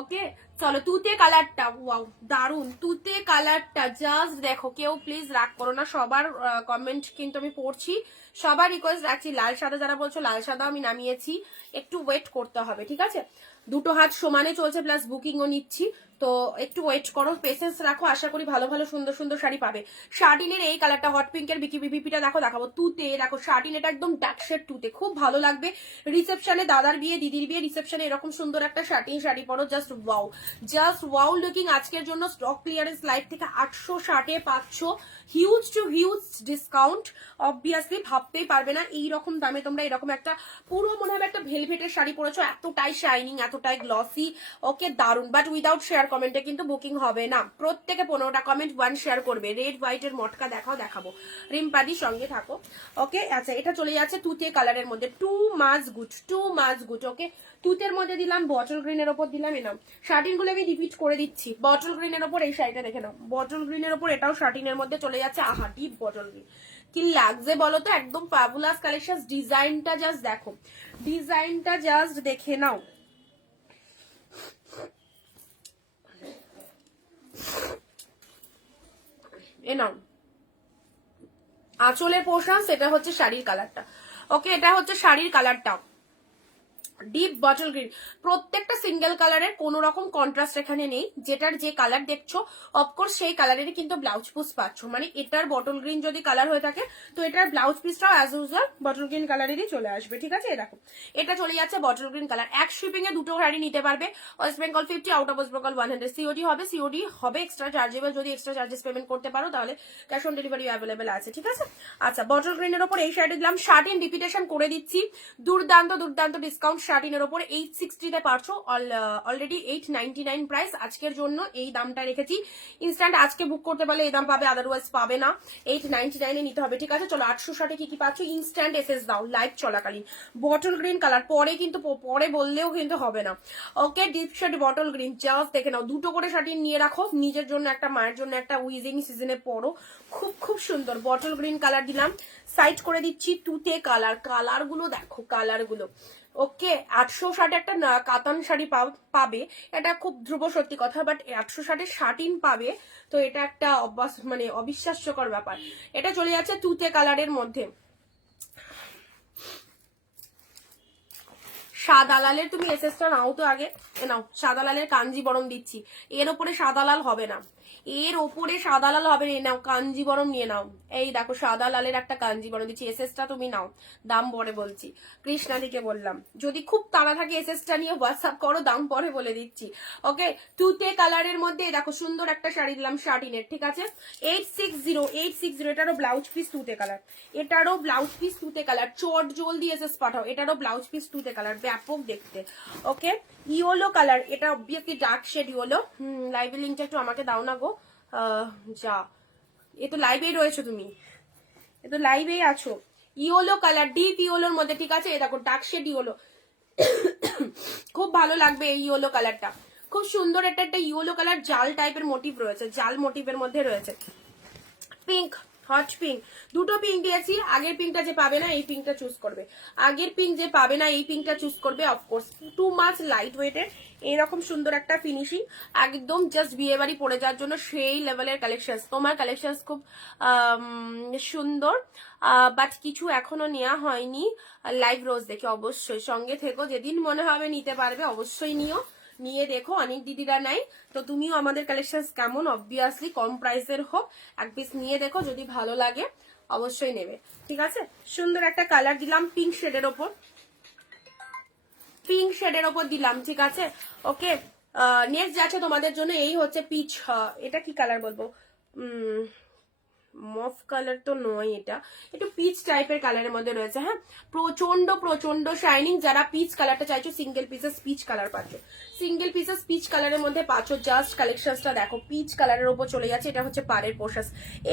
ওকে চলো তুতে কালারটা, ওয়াও দারুন তুতে কালারটা, জাস্ট দেখো, কেউ প্লিজ রাগ করো না, সবার কমেন্ট কিন্তু আমি পড়ছি, সবার রিকোয়েস্ট রাখছি। লাল সাদা যারা বলছো, লাল সাদা আমি নামিয়েছি, একটু ওয়েট করতে হবে, ঠিক আছে? দুটো হাত সমানে চলছে, প্লাস বুকিংও নিচ্ছি, তো একটু ওয়েট করো, পেশেন্স রাখো, আশা করি ভালো ভালো সুন্দর সুন্দর শাড়ি পাবে। শার্টিনের এই কালারটা হট পিঙ্কের বিপিটা দেখো, দেখাবো তুতে, দেখো শার্টিন এটা একদম ডাকশেড তুতে, খুব ভালো লাগবে রিসেপশনে, দাদার বিয়ে দিদির বিয়ে রিসেপশনে এরকম সুন্দর একটা শার্টিন শাড়ি পরো, জাস্ট ওয়াও লুকিং। আজকের জন্য স্টক ক্লিয়ারেন্স লাইভ থেকে 860-এ পাচ্ছ, huge to huge discount, obviously ভাবতেই পারবে না এইরকম দামে তোমরা এরকম একটা পুরো মনে হবে একটা ভেলভেটের শাড়ি পরেছো, এতটাই শাইনিং, এতটাই গ্লসি। ওকে দারুন, বাট উইদাউট শেয়ার কমেন্টে কিন্তু বুকিং হবে না, প্রত্যেকে 15টা কমেন্ট 1 শেয়ার করবে। রেড হোয়াইটের মটকা দেখাবো, রিম্পাদি সঙ্গে থাকো। ওকে আচ্ছা এটা চলে যাচ্ছে তুতে কালারের মধ্যে, টু মাছ গুড। ওকে তুতের মধ্যে দিলাম, বটল গ্রিনের ওপর দিলাম, এনাম শার্টিন গুলো আমি রিপিট করে দিচ্ছি। বটল গ্রিনের ওপর এই শাড়িটা দেখে নাও, বটল গ্রিনের ওপর এটাও শার্টিনের মধ্যে চলে যাচ্ছে, আহা ডিপ বটল গ্রিন, কি লাগছে বলো তো, একদম ফ্যাবুলাস কালেকশন। ডিজাইনটা জাস্ট দেখো, ডিজাইনটা জাস্ট দেখে নাও, এ নাও আঁচলের পোর্শন, এটা হচ্ছে শাড়ির কালারটা। ওকে এটা হচ্ছে শাড়ির কালারটা, ডিপ বটল গ্রিন, প্রত্যেকটা সিঙ্গেল কালারের কোনো রকম কন্ট্রাস্ট এখানে নেই, যেটার যে কালার দেখছো অফকোর্স সেই কালারেরই কিন্তু ব্লাউজ পিস পাচ্ছ। মানে এটার বটল গ্রিন যদি কালার হয়ে থাকে তো এটার ব্লাউজ পিসটাও অ্যাজ ইউজুয়াল বটল গ্রিন কালারেরই চলে আসবে, ঠিক আছে? এরকম এটা চলে যাচ্ছে বটল গ্রিন কালার। এক শিপিং এ দুটো শাড়ি নিতে পারবে। West Bengal 50, out of West Bengal 100। COD হবে এক্সট্রা চার্জেবল, যদি এক্সট্রা চার্জেস পেমেন্ট করতে পারো তাহলে ক্যাশ অন ডেলিভারি অ্যাভেলেবেল আছে, ঠিক আছে? আচ্ছা, বটল গ্রিনের ওপর এই শাড়িটা দিলাম। শার্টিন রিপিটেশন করে দিচ্ছি, দুর্দান্ত ডিসকাউন্ট শার্টিনের ওপর 860 তে পাচ্ছ, অলরেডি 899 প্রাইস। আজকের জন্য এই দামটা রেখেছি, ইনস্ট্যান্ট আজকে বুক করতে পারলে এই দাম পাবে, আদারওয়াইজ পাবে না। 899 এ নিতে হবে, ঠিক আছে? চলো 860 কি কি পাচ্ছ, ইনস্ট্যান্ট এসএস দাও লাইভ চলাকালীন। বটল গ্রিন কালার, পরে কিন্তু পরে বললেও কিন্তু হবে না। Okay, deep shade bottle green, just দেখে নাও। দুটো করে শার্টিন নিয়ে রাখো, নিজের জন্য একটা, মায়ের জন্য একটা, উইজিং সিজনে পরো। খুব সুন্দর বটল গ্রিন কালার দিলাম। সাইড করে দিচ্ছি তুতে কালার গুলো দেখো, কালার গুলো। ওকে, 860 একটা কাতান শাড়ি পাবে, এটা খুব ধ্রুব সত্যি কথা, বাট 860 শার্টিন পাবে তো এটা একটা মানে অবিশ্বাস্যকর ব্যাপার। এটা চলে যাচ্ছে তুতে কালারের মধ্যে। সাদা লালের তুমি এসএসটা নাও তো আগে, নাও। সাদা লালের কাঞ্জিবরম দিচ্ছি, এর ওপরে সাদা লাল হবে না, এর ওপরে সাদা লাল হবে না। নাও কাঞ্জিবরম নিয়ে নাও, এই দেখো সাদা লালের একটা কাঞ্জিবরম দিচ্ছি, এসএসটা তুমি নাও, দাম পরে বলছি। কৃষ্ণাদিকে বললাম যদি খুব তাড়া থাকে এসএসটা নিয়ে হোয়াটসঅ্যাপ করো, দাম পরে বলে দিচ্ছি। ওকে, তুতে কালারের মধ্যে দেখো সুন্দর একটা শাড়ি দিলাম শার্টিনের, ঠিক আছে? 860 এটারও ব্লাউজ পিস তুতে কালার, এটারও ব্লাউজ পিস তুতে কালার। চট জলদি এসএস পাঠাও, এটারও ব্লাউজ পিস তুতে কালার, ব্যাপক দেখতে। ওকে, ইয়েলো কালার, এটা অবভিয়াসলি ডার্ক শেড ইয়েলো। লাইভের লিঙ্কটা একটু আমাকে দাও না গো। যা, এ তো লাইভেই রয়েছো তুমি, এ তো লাইভেই আছো। ইয়েলো কালার, ডিপ ইয়েলোর মধ্যে, ঠিক আছে? এ দেখো ডার্ক শেড ইয়েলো, খুব ভালো লাগবে এই ইয়েলো কালারটা, খুব সুন্দর। এটা একটা ইয়েলো কালার, জাল টাইপের মোটিভ রয়েছে, জাল মোটিভের মধ্যে রয়েছে। পিঙ্ক, হট পিঙ্ক, দুটো পিঙ্ক দিয়েছি। আগের পিঙ্কটা যে পাবে না এই পিঙ্কটা চুজ করবে, আগের পিঙ্ক যে পাবে না এই পিঙ্কটা চুজ করবে। অফকোর্স টু মাচ লাইট ওয়েটের, এইরকম সুন্দর একটা ফিনিশিং, একদম জাস্ট বিয়ে বাড়ি পরে যাওয়ার জন্য সেই লেভেলের কালেকশন। তোমার কালেকশন খুব সুন্দর, বাট কিছু এখনো নেওয়া হয়নি। লাইভ রোজ দেখে অবশ্যই সঙ্গে থেকো, যেদিন মনে হবে নিতে পারবে অবশ্যই নিও, নিয়ে দেখো। অনেক দিদিরা নাই তো তুমিও আমাদের কালেকশন কেমন, অবভিয়াসলি কম প্রাইসের হোক, এক পিস নিয়ে দেখো, যদি ভালো লাগে অবশ্যই নেবে, ঠিক আছে? সুন্দর একটা কালার দিলাম পিঙ্ক শেডের ওপর, পিঙ্ক শেডের ওপর দিলাম, ঠিক আছে? ওকে, নেক্সট যাচ্ছে তোমাদের জন্য, এই হচ্ছে পিচ, এটা কি কালার বলবো, মফ কালার তো নয়, এটা একটু পিচ টাইপের কালারের মধ্যে রয়েছে। হ্যাঁ, প্রচন্ড শাইনিং। যারা পিচ কালারটা চাইছো, সিঙ্গেল পিসেস পিচ কালার পাচ্ছ, সিঙ্গেল পিসেস পিচ কালারের মধ্যে পাচ্ছ। জাস্ট কালেকশনটা দেখো, পিচ কালারের উপর চলে যাচ্ছে। এটা হচ্ছে পাড়ের পোশাক,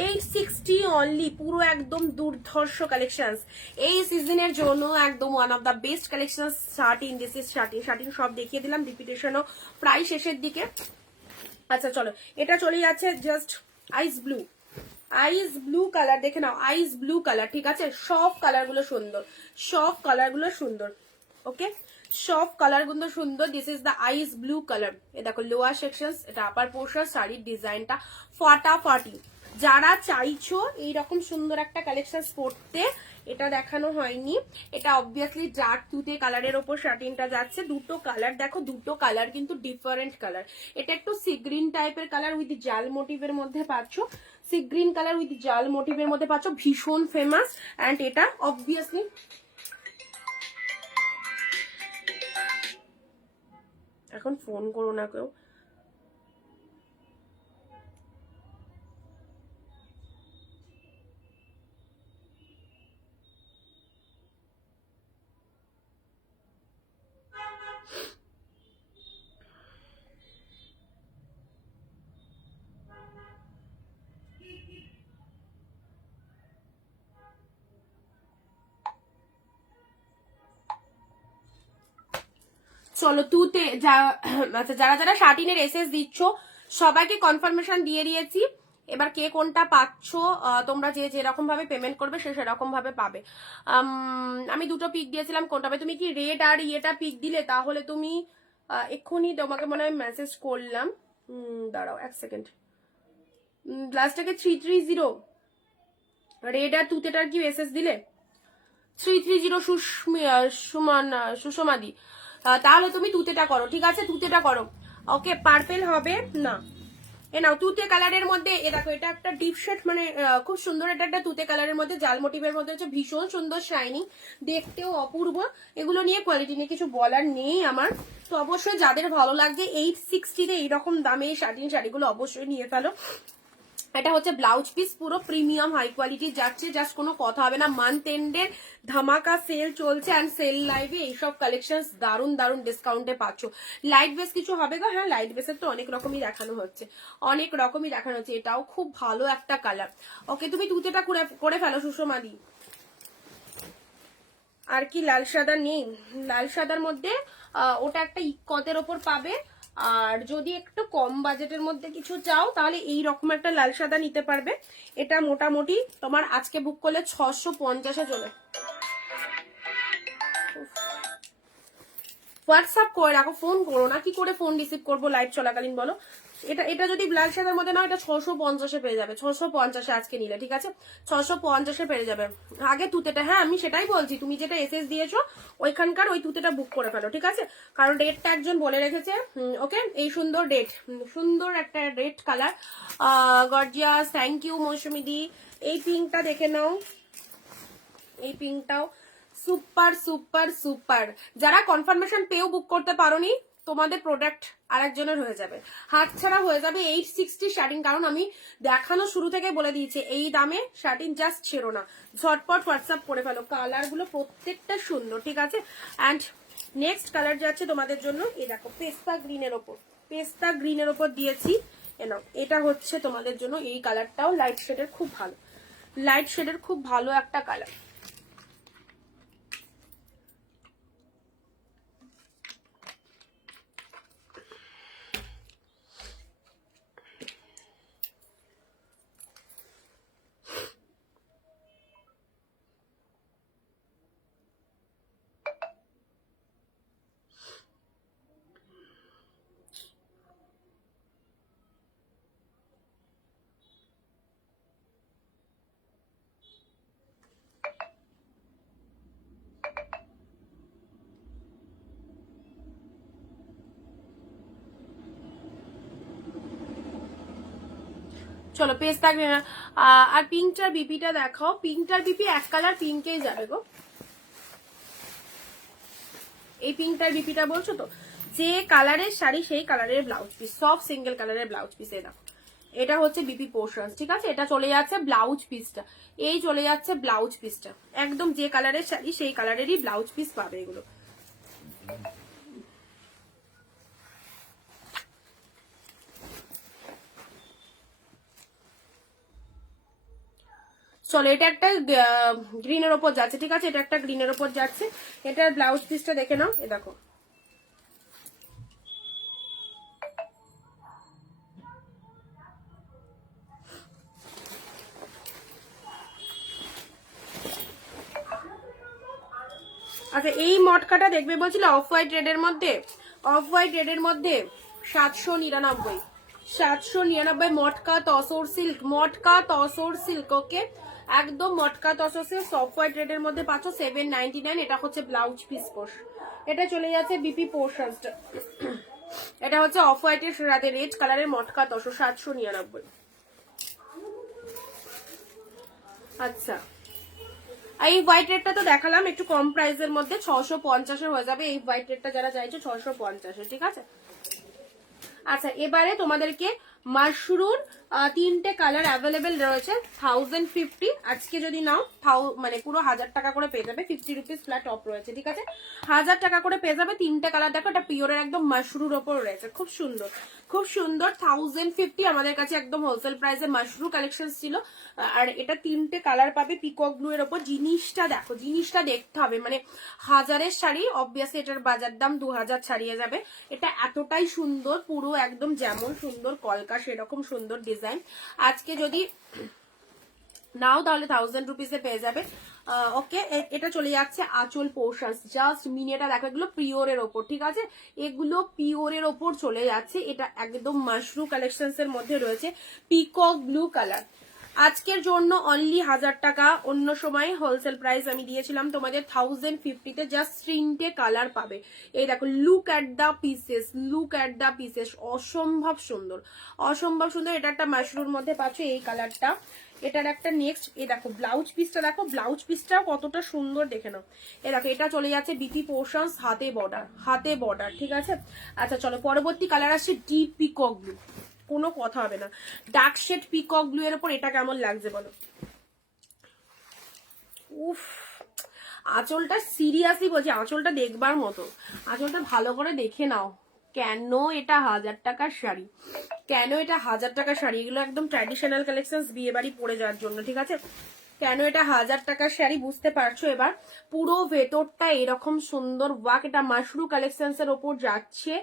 860 অনলি, পুরো একদম দুর্ধর্ষ কালেকশন এই সিজনের জন্য, একদম one of the best collection. Satin, this is satin সব দেখিয়ে দিলাম, রিপিটেশনও প্রায় শেষের দিকে। আচ্ছা চলো, এটা চলে যাচ্ছে জাস্ট আইস ব্লু কালার, দেখে নাও আইস ব্লু কালার, ঠিক আছে? সব কালার গুলো সুন্দর, সব কালার গুলো সুন্দর। ওকে, সব কালার গুলো সুন্দর। This is the ice blue colour. এ দেখো লোয়ার সেকশন, এটা আপার পোর্শন, শাড়ির ডিজাইনটা ফাটাফাটি। যারা চাইছো এইরকম সুন্দর একটা কালেকশন পড়তে, এটা দেখানো হয়নি। এটা অবভিয়াসলি ডার্ক তুতে কালারের ওপর শার্টিনটা যাচ্ছে। দুটো কালার দেখো, দুটো কালার কিন্তু ডিফারেন্ট কালার। এটা একটু সি গ্রিন টাইপের কালার উইথ জাল মোটিভের মধ্যে পাচ্ছ, সি গ্রিন কালার উইথ জাল মোটিভের মধ্যে পাচ্ছ, ভীষণ ফেমাস। অ্যান্ড এটা অবভিয়াসলি এখন ফোন করো না কেউ, চলো তুতে আচ্ছা, যারা যারা শার্টিনের এসএস দিচ্ছ সবাইকে কনফার্মেশন দিয়ে দিয়েছি। এবার কে কোনটা পাচ্ছ, তোমরা যে যেরকম ভাবে পেমেন্ট করবে সে সেরকম ভাবে পাবে। আমি দুটো পিক দিয়েছিলাম, কোনটা পাবে? তুমি কি রেড আর ইয়েটা পিক দিলে? তাহলে তুমি এক্ষুনি তোমাকে মনে হয় মেসেজ করলাম, দাঁড়াও এক সেকেন্ড। লাস্টটাকে 330 রেড আর তুতেটার কি এসএস দিলে? 330 সুষমাদি। তাহলে তুমি তুতেটা করো, ঠিক আছে, তুতেটা করো। ওকে, পার্পেল হবে না, এ নাও তুতে কালারের মধ্যে। এ দেখো, এটা একটা ডিপ শেড, মানে খুব সুন্দর। এটা একটা তুতে কালারের মধ্যে জাল মোটিভের মধ্যে হচ্ছে, ভীষণ সুন্দর শাইনিং, দেখতেও অপূর্ব। এগুলো নিয়ে কোয়ালিটি নিয়ে কিছু বলার নেই আমার। তো অবশ্যই যাদের ভালো লাগছে 860-তে এইরকম দামে এই শাটিন শাড়িগুলো অবশ্যই নিয়ে ফেলো। এটা হচ্ছে ব্লাউজ পিস, পুরো প্রিমিয়াম হাই কোয়ালিটি যাচ্ছে, জাস্ট কোনো কথা হবে না। মান্থ এন্ডের ধামাকা সেল চলছে, অ্যান্ড সেল লাইভে এইসব কালেকশন দারুন দারুন ডিসকাউন্টে পাচ্ছ। লাইট বেস কিছু হবে গো? হ্যাঁ, লাইট বেসের তো অনেক রকমই দেখানো হচ্ছে, অনেক রকমই দেখানো হচ্ছে। এটাও খুব ভালো একটা কালার। ওকে, তুমি তুতেটা করে ফেলো সুষমাদি। আর কি লাল সাদা নেই? লাল সাদার মধ্যে ওটা একটা ইকতের ওপর পাবে। আর যদি একটু কম বাজেটের মধ্যে কিছু চাও তাহলে এই রকম একটা লাল সাদা নিতে পারবে। এটা মোটামুটি তোমার আজকে বুক করলে 650-এ চলে। হোয়াটসঅ্যাপ করে রাখো, ফোন করো না। কি করে ফোন রিসিভ করবো লাইভ চলাকালীন বলো? এটা যদি লাল সাদার মধ্যে না, এটা 650-এ পেয়ে যাবে। 650-এ আজকে নিলে, ঠিক আছে, 650-এ পেয়ে যাবে। আগে তুতেটা, হ্যাঁ আমি সেটাই বলছি, তুমি যেটা এসএস দিয়েছো ওইখানকার ওই তুতেটা বুক করে ফেলো, ঠিক আছে, কারণ ডেটটা একজন বলে রেখেছে। ওকে, এই সুন্দর ডেট, সুন্দর একটা red colour, gorgeous. Thank you Mousumi di. এই পিঙ্কটা দেখে নাও, এই পিঙ্কটাও সুপার সুপার সুপার। যারা কনফার্মেশন পেও বুক করতে পারোনি, তোমাদের প্রোডাক্ট আরেকজনের হয়ে যাবে, হাতছাড়া হয়ে যাবে। 860 শার্টিং, কারণ আমি দেখানো শুরু থেকে বলে দিয়েছি এই দামে শার্টিং জাস্ট ছেড়ো না, ঝটপট হোয়াটসঅ্যাপ করে ফেলো। কালার গুলো প্রত্যেকটা সুন্দর, ঠিক আছে। অ্যান্ড নেক্সট কালার যাচ্ছে তোমাদের জন্য, এই দেখো পেস্তা গ্রিনের ওপর, পেস্তা গ্রিনের ওপর দিয়েছি। এটা হচ্ছে তোমাদের জন্য, এই কালারটাও লাইট শেডের খুব ভালো, লাইট শেডের খুব ভালো একটা কালার। চলো পেস্তা গ্রিন। আর পিঙ্কটার বিপিটা দেখাও। পিঙ্কটার বিপি এক কালার পিঙ্কেই যাবে গো। এই পিঙ্কটার বিপিটা বলছো তো, যে কালারের শাড়ি সেই কালারের ব্লাউজ পিস, সব সিঙ্গেল কালারের ব্লাউজ পিস। এই দেখো, এটা হচ্ছে বিপি পোর্শন, ঠিক আছে। এটা চলে যাচ্ছে ব্লাউজ পিসটা, এই চলে যাচ্ছে ব্লাউজ পিসটা, একদম যে কালারের শাড়ি সেই কালারেরই ব্লাউজ পিস পাবে এগুলো। চলো, এটা একটা গ্রিনের ওপর যাচ্ছে, ঠিক আছে, এটা একটা গ্রিনের ওপর যাচ্ছে। এটার ব্লাউজ পিসটা দেখে নাও, এ দেখো, আচ্ছা এই মটকাটা দেখবে বলছিল অফ হোয়াইট রেডের মধ্যে, অফ হোয়াইট রেডের মধ্যে 799, 799 মটকা তসর সিল্ক, মটকা তসর সিল্ক। ওকে, একদম মটকা তসর সিল্ক অফ হোয়াইট রেডের মধ্যে পাচ্ছ 799। এটা হচ্ছে ব্লাউজ পিস পোর্শ, এটা চলে যাচ্ছে বিপি পোর্শনটা। এটা হচ্ছে অফ হোয়াইটের সাথে রেড কালারের মটকা তসর, 799। আচ্ছা, এই হোয়াইট রেডটা তো দেখালাম একটু কম প্রাইসের মধ্যে, 650-এর হয়ে যাবে। এই হোয়াইট রেডটা যারা চাইছো 650-এ, ঠিক আছে। আচ্ছা, এবারে তোমাদেরকে মাশরুর 3টে কালার অ্যাভেলেবেল রয়েছে, 1050। আজকে যদি নাও মানে পুরো 1000 টাকা করে পেয়ে যাবে, 50 রুপিস ফ্ল্যাট অফ রয়েছে, ঠিক আছে, 1000 টাকা করে পেয়ে যাবে 3টে কালার। দেখো, এটা পিওরের একদম মাশরুর ওপর রয়েছে, খুব সুন্দর, খুব সুন্দর। 1050 আমাদের কাছে একদম হোলসেল প্রাইসে মাশরু কালেকশন ছিল। আর এটা 3টে কালার পাবে পিকক ব্লু এর ওপর। জিনিসটা দেখো, জিনিসটা দেখতে হবে, মানে 1000-এর শাড়ি অবভিয়াসলি এটার বাজার দাম 2000 ছাড়িয়ে যাবে। এটা এতটাই সুন্দর, পুরো একদম যেমন সুন্দর কলকা সেরকম সুন্দর ডিজাইন। আজকে যদি নাও তাহলে 1000 রুপিসে পেয়ে যাবে। ওকে, এটা চলে যাচ্ছে আঁচল পোর্শন, জাস্ট মিনিটা দেখো, এগুলো পিওরের ওপর, ঠিক আছে, এগুলো পিওরের ওপর চলে যাচ্ছে। এটা একদম মাশরু কালেকশনস এর মধ্যে রয়েছে, পিকক ব্লু কালার। আজকের জন্য অনলি 1000 টাকা, অন্য সময় হোলসেল প্রাইস আমি দিয়েছিলাম তোমাদের 1050-তে। জাস্ট 3টে কালার পাবে। এই দেখো, look at the pieces, look at the pieces, অসম্ভব সুন্দর, অসম্ভব সুন্দর। এটা একটা মাশরুর মধ্যে পাচ্ছ এই কালারটা। এটার একটা নেক্সট, এই দেখো ব্লাউজ পিসটা, দেখো ব্লাউজ পিসটাও কতটা সুন্দর, দেখে নাও। এই দেখো, এটা চলে যাচ্ছে বিপি পোর্শনস, হাতে বর্ডার, হাতে বর্ডার, ঠিক আছে। আচ্ছা চলো, পরবর্তী কালার আসছে ডিপ পিকক ব্লু, কোনো কথা হবে না। ডার্ক শেড পিকক ব্লু এর উপর এটা কেমন লাগছে বলো? উফ, আঁচলটা সিরিয়াসলি বলছি, আঁচলটা দেখবার মতো, আঁচলটা ভালো করে দেখে নাও। কেন এটা 1000 টাকার শাড়ি, কেন এটা 1000 টাকার শাড়ি? এগুলো একদম ট্র্যাডিশনাল কালেকশন, বিয়ে বাড়ি পরে যাওয়ার জন্য, ঠিক আছে। কেন এটা 1000 টাকার শাড়ি বুঝতে পারছো এবার। পুরো ভেতরটা এরকম সুন্দর ওয়ার্ক, এটা মাশরু কালেকশনস এর ওপর যাচ্ছে।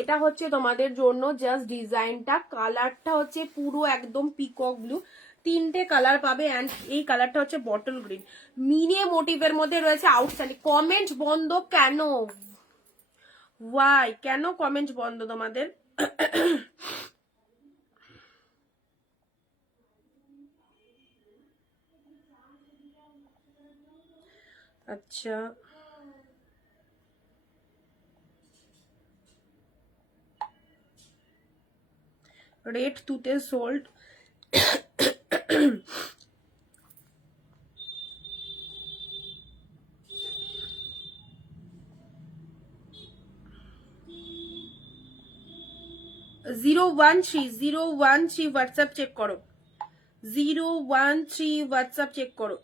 এটা হচ্ছে তোমাদের জন্য জাস্ট ডিজাইনটা, কালারটা হচ্ছে পুরো একদম পিকক ব্লু, 3টে কালার পাবে। অ্যান্ড এই কালারটা হচ্ছে বটল গ্রিন, মিনে মোটিভের মধ্যে রয়েছে। আউটস্ট্যান্ডিং। কমেন্ট বন্ধ কেন? ওয়াই, কেন কমেন্ট বন্ধ তোমাদের? আচ্ছা, রেট তুতে সোল্ড। 013 হোয়াটসঅ্যাপ চেক করো, 013 হোয়াটসঅ্যাপ চেক করো।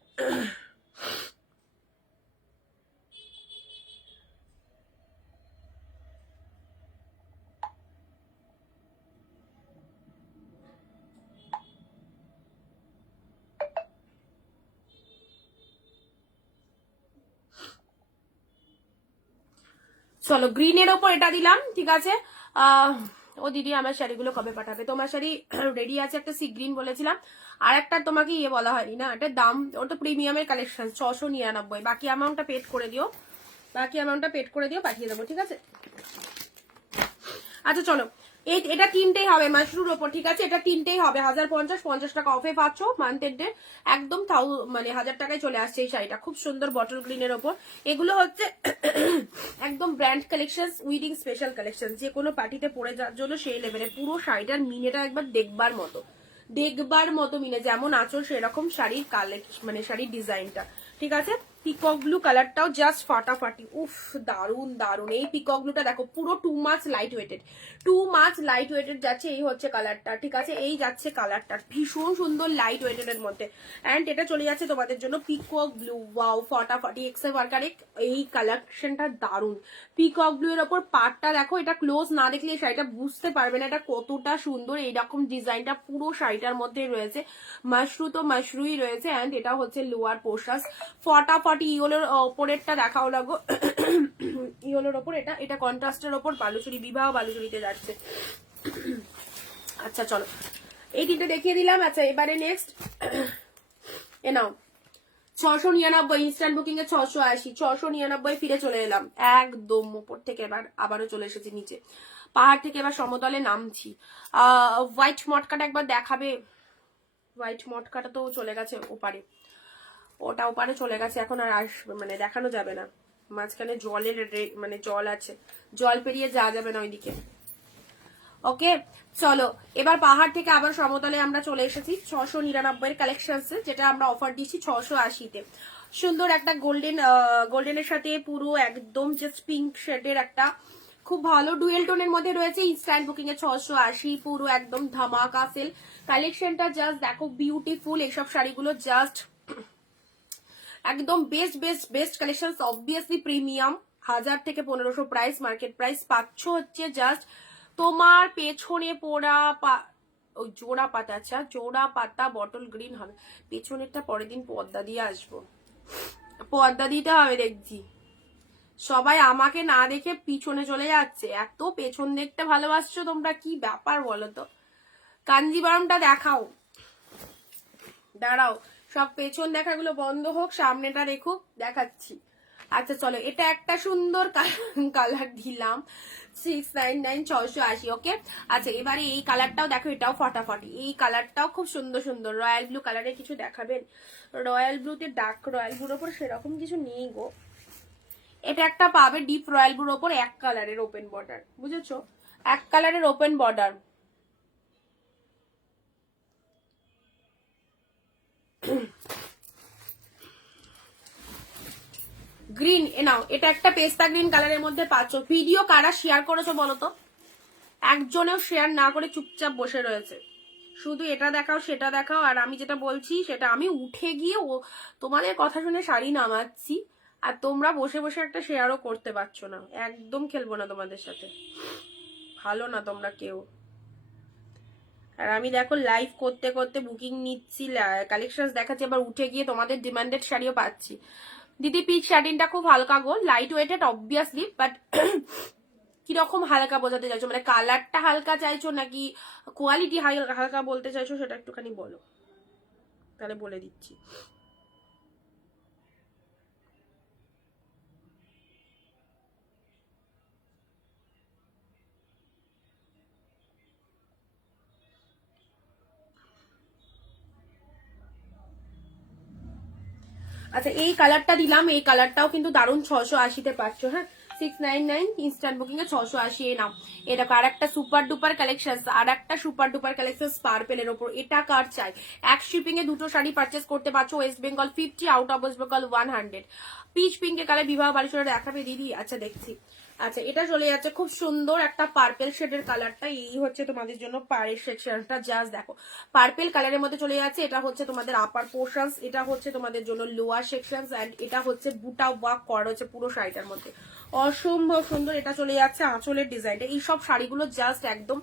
চলো, গ্রিনের ওপর এটা দিলাম, ঠিক আছে। ও দিদি আমার শাড়িগুলো কবে পাঠাবে? তোমার শাড়ি রেডি আছে, একটা সি গ্রিন বলেছিলাম, আর একটা তোমাকে ইয়ে বলা হয়নি না, এটার দাম, ওর তো প্রিমিয়ামের কালেকশন, 699। বাকি অ্যামাউন্টটা পেড করে দিও, বাকি অ্যামাউন্টটা পেড করে দিও, পাঠিয়ে দেবো, ঠিক আছে। আচ্ছা চলো, এটা 3টেই হবে মাশরুর ওপর, ঠিক আছে। এটা 3টেই হবে 1050 টাকা অফে পাচ্ছ মান্থ এন্ডে, একদম মানে 1000 টাকায় চলে আসছে এই শাড়িটা, খুব সুন্দর বটল গ্রিনের ওপর। এগুলো হচ্ছে একদম brand collection, weeding special collection, যে কোনো পার্টিতে পরে যাওয়ার জন্য সেই লেভেলে। পুরো শাড়িটার মিনেটা একবার দেখবার মতো, দেখবার মতো মিনে, যেমন আঁচল সেরকম শাড়ির মানে শাড়ির ডিজাইনটা, ঠিক আছে। পিকক ব্লু কালারটাও জাস্ট ফাটাফাটি, উফ দারুন দারুন। এই পিকক ব্লুটা দেখো, পুরো 2 much light weighted, 2 much light weighted যাচ্ছে। এই হচ্ছে কালারটা, ঠিক আছে। এই যাচ্ছে কালারটা, ভীষণ সুন্দর লাইট ওয়েটেড এর মধ্যে। অ্যান্ড এটা চলে যাচ্ছে তোমাদের জন্য পিকক ব্লু, ওয়াও ফাটাফাটি। এক্সে ওয়ার্কারে এই কালেকশনটা দারুন। পিকক ব্লু এর ওপর পাটটা দেখো, এটা ক্লোজ না দেখলে এই শাড়িটা বুঝতে পারবে না এটা কতটা সুন্দর। এইরকম ডিজাইনটা পুরো শাড়িটার মধ্যে রয়েছে, মাশরু তো মাশরুই রয়েছে। অ্যান্ড এটা হচ্ছে লোয়ার পোর্শন, ফটাফটি। ইয়েলোর ওপরেরটা দেখাও লাগো, ইয়েলোর ওপর এটা, এটা কন্ট্রাস্টের ওপর বালুচুরি, বিবাহ বালুচুরিতে যাচ্ছে। আচ্ছা চলো, এই 3টে দেখিয়ে দিলাম। আচ্ছা এবারে নেক্সট এ নাও, 699 ইনস্ট্যান্ট বুকিং এ 680, 699 ফিরে চলে এলাম একদম উপর থেকে। এবার আবারও চলে এসেছি নিচে, পাহাড় থেকে এবার সমতলে নামছি। হোয়াইট মটকাটা একবার দেখাবে? হোয়াইট মটকাটা তো চলে গেছে ওপারে, ওটা ওপারে চলে গেছে, এখন আর আসবে মানে দেখানো যাবে না। মাঝখানে জলের মানে জল আছে, জল পেরিয়ে যাওয়া যাবে না ওইদিকে। ওকে চলো, এবার পাহাড় থেকে আবার সমতলে আমরা চলে এসেছি 699 এর কালেকশনসে, যেটা আমরা অফার দিচ্ছি 680-তে। সুন্দর একটা গোল্ডেনের সাথে পুরো একদম জাস্ট পিঙ্ক শেডের একটা খুব ভালো ডুয়েল টোনের মধ্যে রয়েছে। ইনস্ট্যান্ট বুকিং এ 680, পুরো একদম ধামাকা সেল কালেকশনটা। জাস্ট দেখো বিউটিফুল, এইসব শাড়িগুলো জাস্ট একদম best best best collection, obviously premium. 1000 থেকে 1500 প্রাইস, মার্কেট প্রাইস পাচ্ছ হচ্ছে জাস্ট তোমার পেছনে পড়া ওই জোড়া পাতা। আচ্ছা জোড়া পাতা বটল গ্রিন হবে, পেছনেরটা পরের দিন পর্দা দিয়ে আসবো, পর্দা দিতে হবে। দেখছি সবাই আমাকে না দেখে পিছনে চলে যাচ্ছে, এত পেছন দেখতে ভালোবাসছো তোমরা, কি ব্যাপার বলো তো? কাঞ্জিবারমটা দেখাও, দাঁড়াও, সব পেছন দেখাগুলো বন্ধ হোক, সামনেটা রেখো, দেখাচ্ছি। আচ্ছা চলো, এটা একটা সুন্দর কালার দিলাম, 699 680। ওকে, আচ্ছা এবারে এই কালারটাও দেখো, এটাও ফাটাফাটি, এই কালারটাও খুব সুন্দর সুন্দর। রয়্যাল ব্লু কালারে কিছু দেখাবেন? রয়্যাল ব্লুতে ডার্ক রয়্যাল ব্লুর ওপর সেরকম কিছু নেই গো। এটা একটা পাবে ডিপ রয়্যাল ব্লুর ওপর এক কালারের ওপেন বর্ডার, বুঝেছো? এক কালারের ওপেন বর্ডার। গ্রিন এ নাও, এটা একটা পেস্তা গ্রিন কালারের মধ্যে পাচ্ছ। ভিডিও কারা শেয়ার করেছো বলো তো? একজনেও শেয়ার না করে চুপচাপ বসে রয়েছে, শুধু এটা দেখাও সেটা দেখাও, আর আমি যেটা বলছি সেটা আমি উঠে গিয়ে ও তোমাদের কথা শুনে শাড়ি নামাচ্ছি, আর তোমরা বসে বসে একটা শেয়ারও করতে পারছো না। একদম খেলবো না তোমাদের সাথে, ভালো না তোমরা কেউ। আর আমি দেখো লাইভ করতে করতে বুকিং নিচ্ছি, কালেকশন দেখাচ্ছি, আবার উঠে গিয়ে তোমাদের ডিমান্ডেড শাড়িও পাচ্ছি। দিদি পিচ শাড়িটা খুব হালকা গো, লাইট ওয়েটেড অবভিয়াসলি, বাট কিরকম হালকা বোঝাতে চাইছো? মানে কালারটা হালকা চাইছো নাকি কোয়ালিটি হালকা বলতে চাইছো, সেটা একটুখানি বলো, তাহলে বলে দিচ্ছি। আচ্ছা এই কালারটা দিলাম, এই কালারটাও কিন্তু দারুণ 680-তে পাচ্ছ। হ্যাঁ 699 ইনস্ট্যান্ট বুকিং এ 680 নাও। এটা আর একটা সুপার ডুপার কালেকশন, আর একটা সুপার ডুপার কালেকশন পার্পেলের ওপর। এটা কার চাই? এক শিপিং এ দুটো শাড়ি পারচেস করতে পারছো। West Bengal 50, out of West Bengal 100। Peach পিঙ্কের কালার বিবাহ বাড়ির দেখাবে দিদি? আচ্ছা দেখছি। আচ্ছা এটা চলে যাচ্ছে খুব সুন্দর একটা পার্পেল শেডের কালারটা, এই হচ্ছে তোমাদের জন্য পাড়ের সেকশনটা। জাস্ট দেখো পার্পেল কালারের মধ্যে চলে যাচ্ছে। এটা হচ্ছে তোমাদের আপার পোর্শনস, এটা হচ্ছে তোমাদের জন্য লোয়ার সেকশনস, এন্ড এটা হচ্ছে বুটা ওয়ার্ক করা হচ্ছে পুরো শাড়িটার মধ্যে, অসম্ভব সুন্দর। এটা চলে যাচ্ছে আঁচলের ডিজাইনটা। এই সব শাড়িগুলো জাস্ট একদম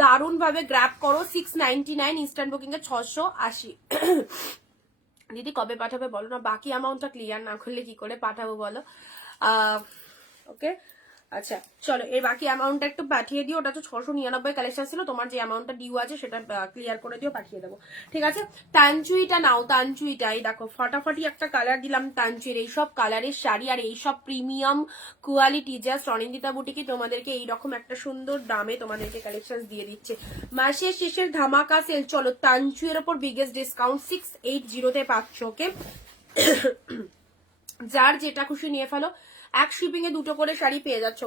দারুণ ভাবে গ্র্যাব করো। 699 ইনস্ট্যান্ট বুকিং এ 680। দিদি কবে পাঠাবে বলো না, বাকি অ্যামাউন্টটা ক্লিয়ার না করলে কি করে পাঠাবো বলো? ওকে আচ্ছা চলো, এর বাকি অ্যামাউন্টটা একটু পাঠিয়ে দিও। ওটা তো 699 কালেকশন ছিল, তোমার যে অ্যামাউন্টটা ডিউ আছে সেটা ক্লিয়ার করে দিও, পাঠিয়ে দেবো। ঠিক আছে, তানচুইটা নাও। তানচুইটা এই দেখো ফাটাফাটি একটা কালার দিলাম তানচুইর। এইসব কালারের শাড়ি আর এইসব প্রিমিয়াম কোয়ালিটি জাস্ট অনিন্দিতা বুটিকে তোমাদেরকে এইরকম একটা সুন্দর দামে তোমাদেরকে কালেকশন দিয়ে দিচ্ছে। মাসের শেষের ধামাকা সেল। চলো তানচুইয়ের ওপর বিগেস্ট ডিসকাউন্ট 680-তে পাচ্ছ। ওকে, যার যেটা খুশি নিয়ে ফেলো। এক শিপিং এ দুটো করে শাড়ি পেয়ে যাচ্ছ।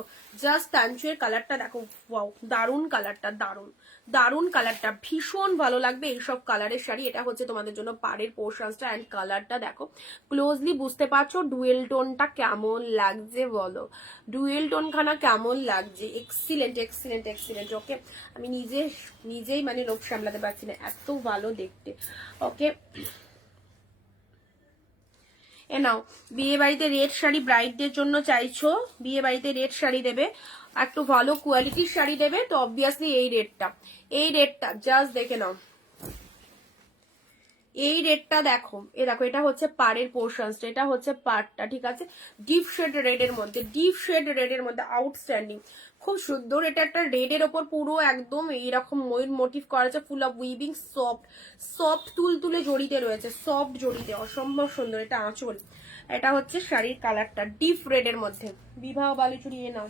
জাস্ট তানচুয়ের কালারটা দেখো, ওয়াও দারুন কালারটা, দারুন দারুন কালারটা, ভীষণ ভালো লাগবে এইসব কালারের শাড়ি। এটা হচ্ছে তোমাদের জন্য পাড়ের পোর্শনসটা, এন্ড কালারটা দেখো ক্লোজলি বুঝতে পারছো ডুয়েল টোনটা কেমন লাগছে বলো? ডুয়েল টোন খানা কেমন লাগছে? Excellent excellent excellent. ওকে, আমি নিজেই মানে লোভ সামলাতে পারছি না, এত ভালো দেখতে। ওকে এ নাও, বিয়ে বাড়িতে রেড শাড়ি ব্রাইডদের জন্য চাইছো, বিয়ে বাড়িতে রেড শাড়ি দেবে, একটু ভালো কোয়ালিটির শাড়ি দেবে, তো অবভিয়াসলি এই রেডটা জাস্ট দেখে নাও। এই রেডটা দেখো, দেখো এটা হচ্ছে পাড়ের পোর্শনস, এটা হচ্ছে পাড়টা। ঠিক আছে, ডিপ শেড রেডের মধ্যে আউটস্ট্যান্ডিং, খুব সুন্দর। এটা একটা রেডের ওপর পুরো একদম এইরকম ময়ূর মোটিভ করা আছে, ফুল অফ উইভিং, সফট তুলতুলে জড়িতে রয়েছে, সফট জড়িতে, অসম্ভব সুন্দর। এটা আঁচল, এটা হচ্ছে শাড়ির কালারটা ডিপ রেডের মধ্যে। বিবাহ বালুচুরি নাও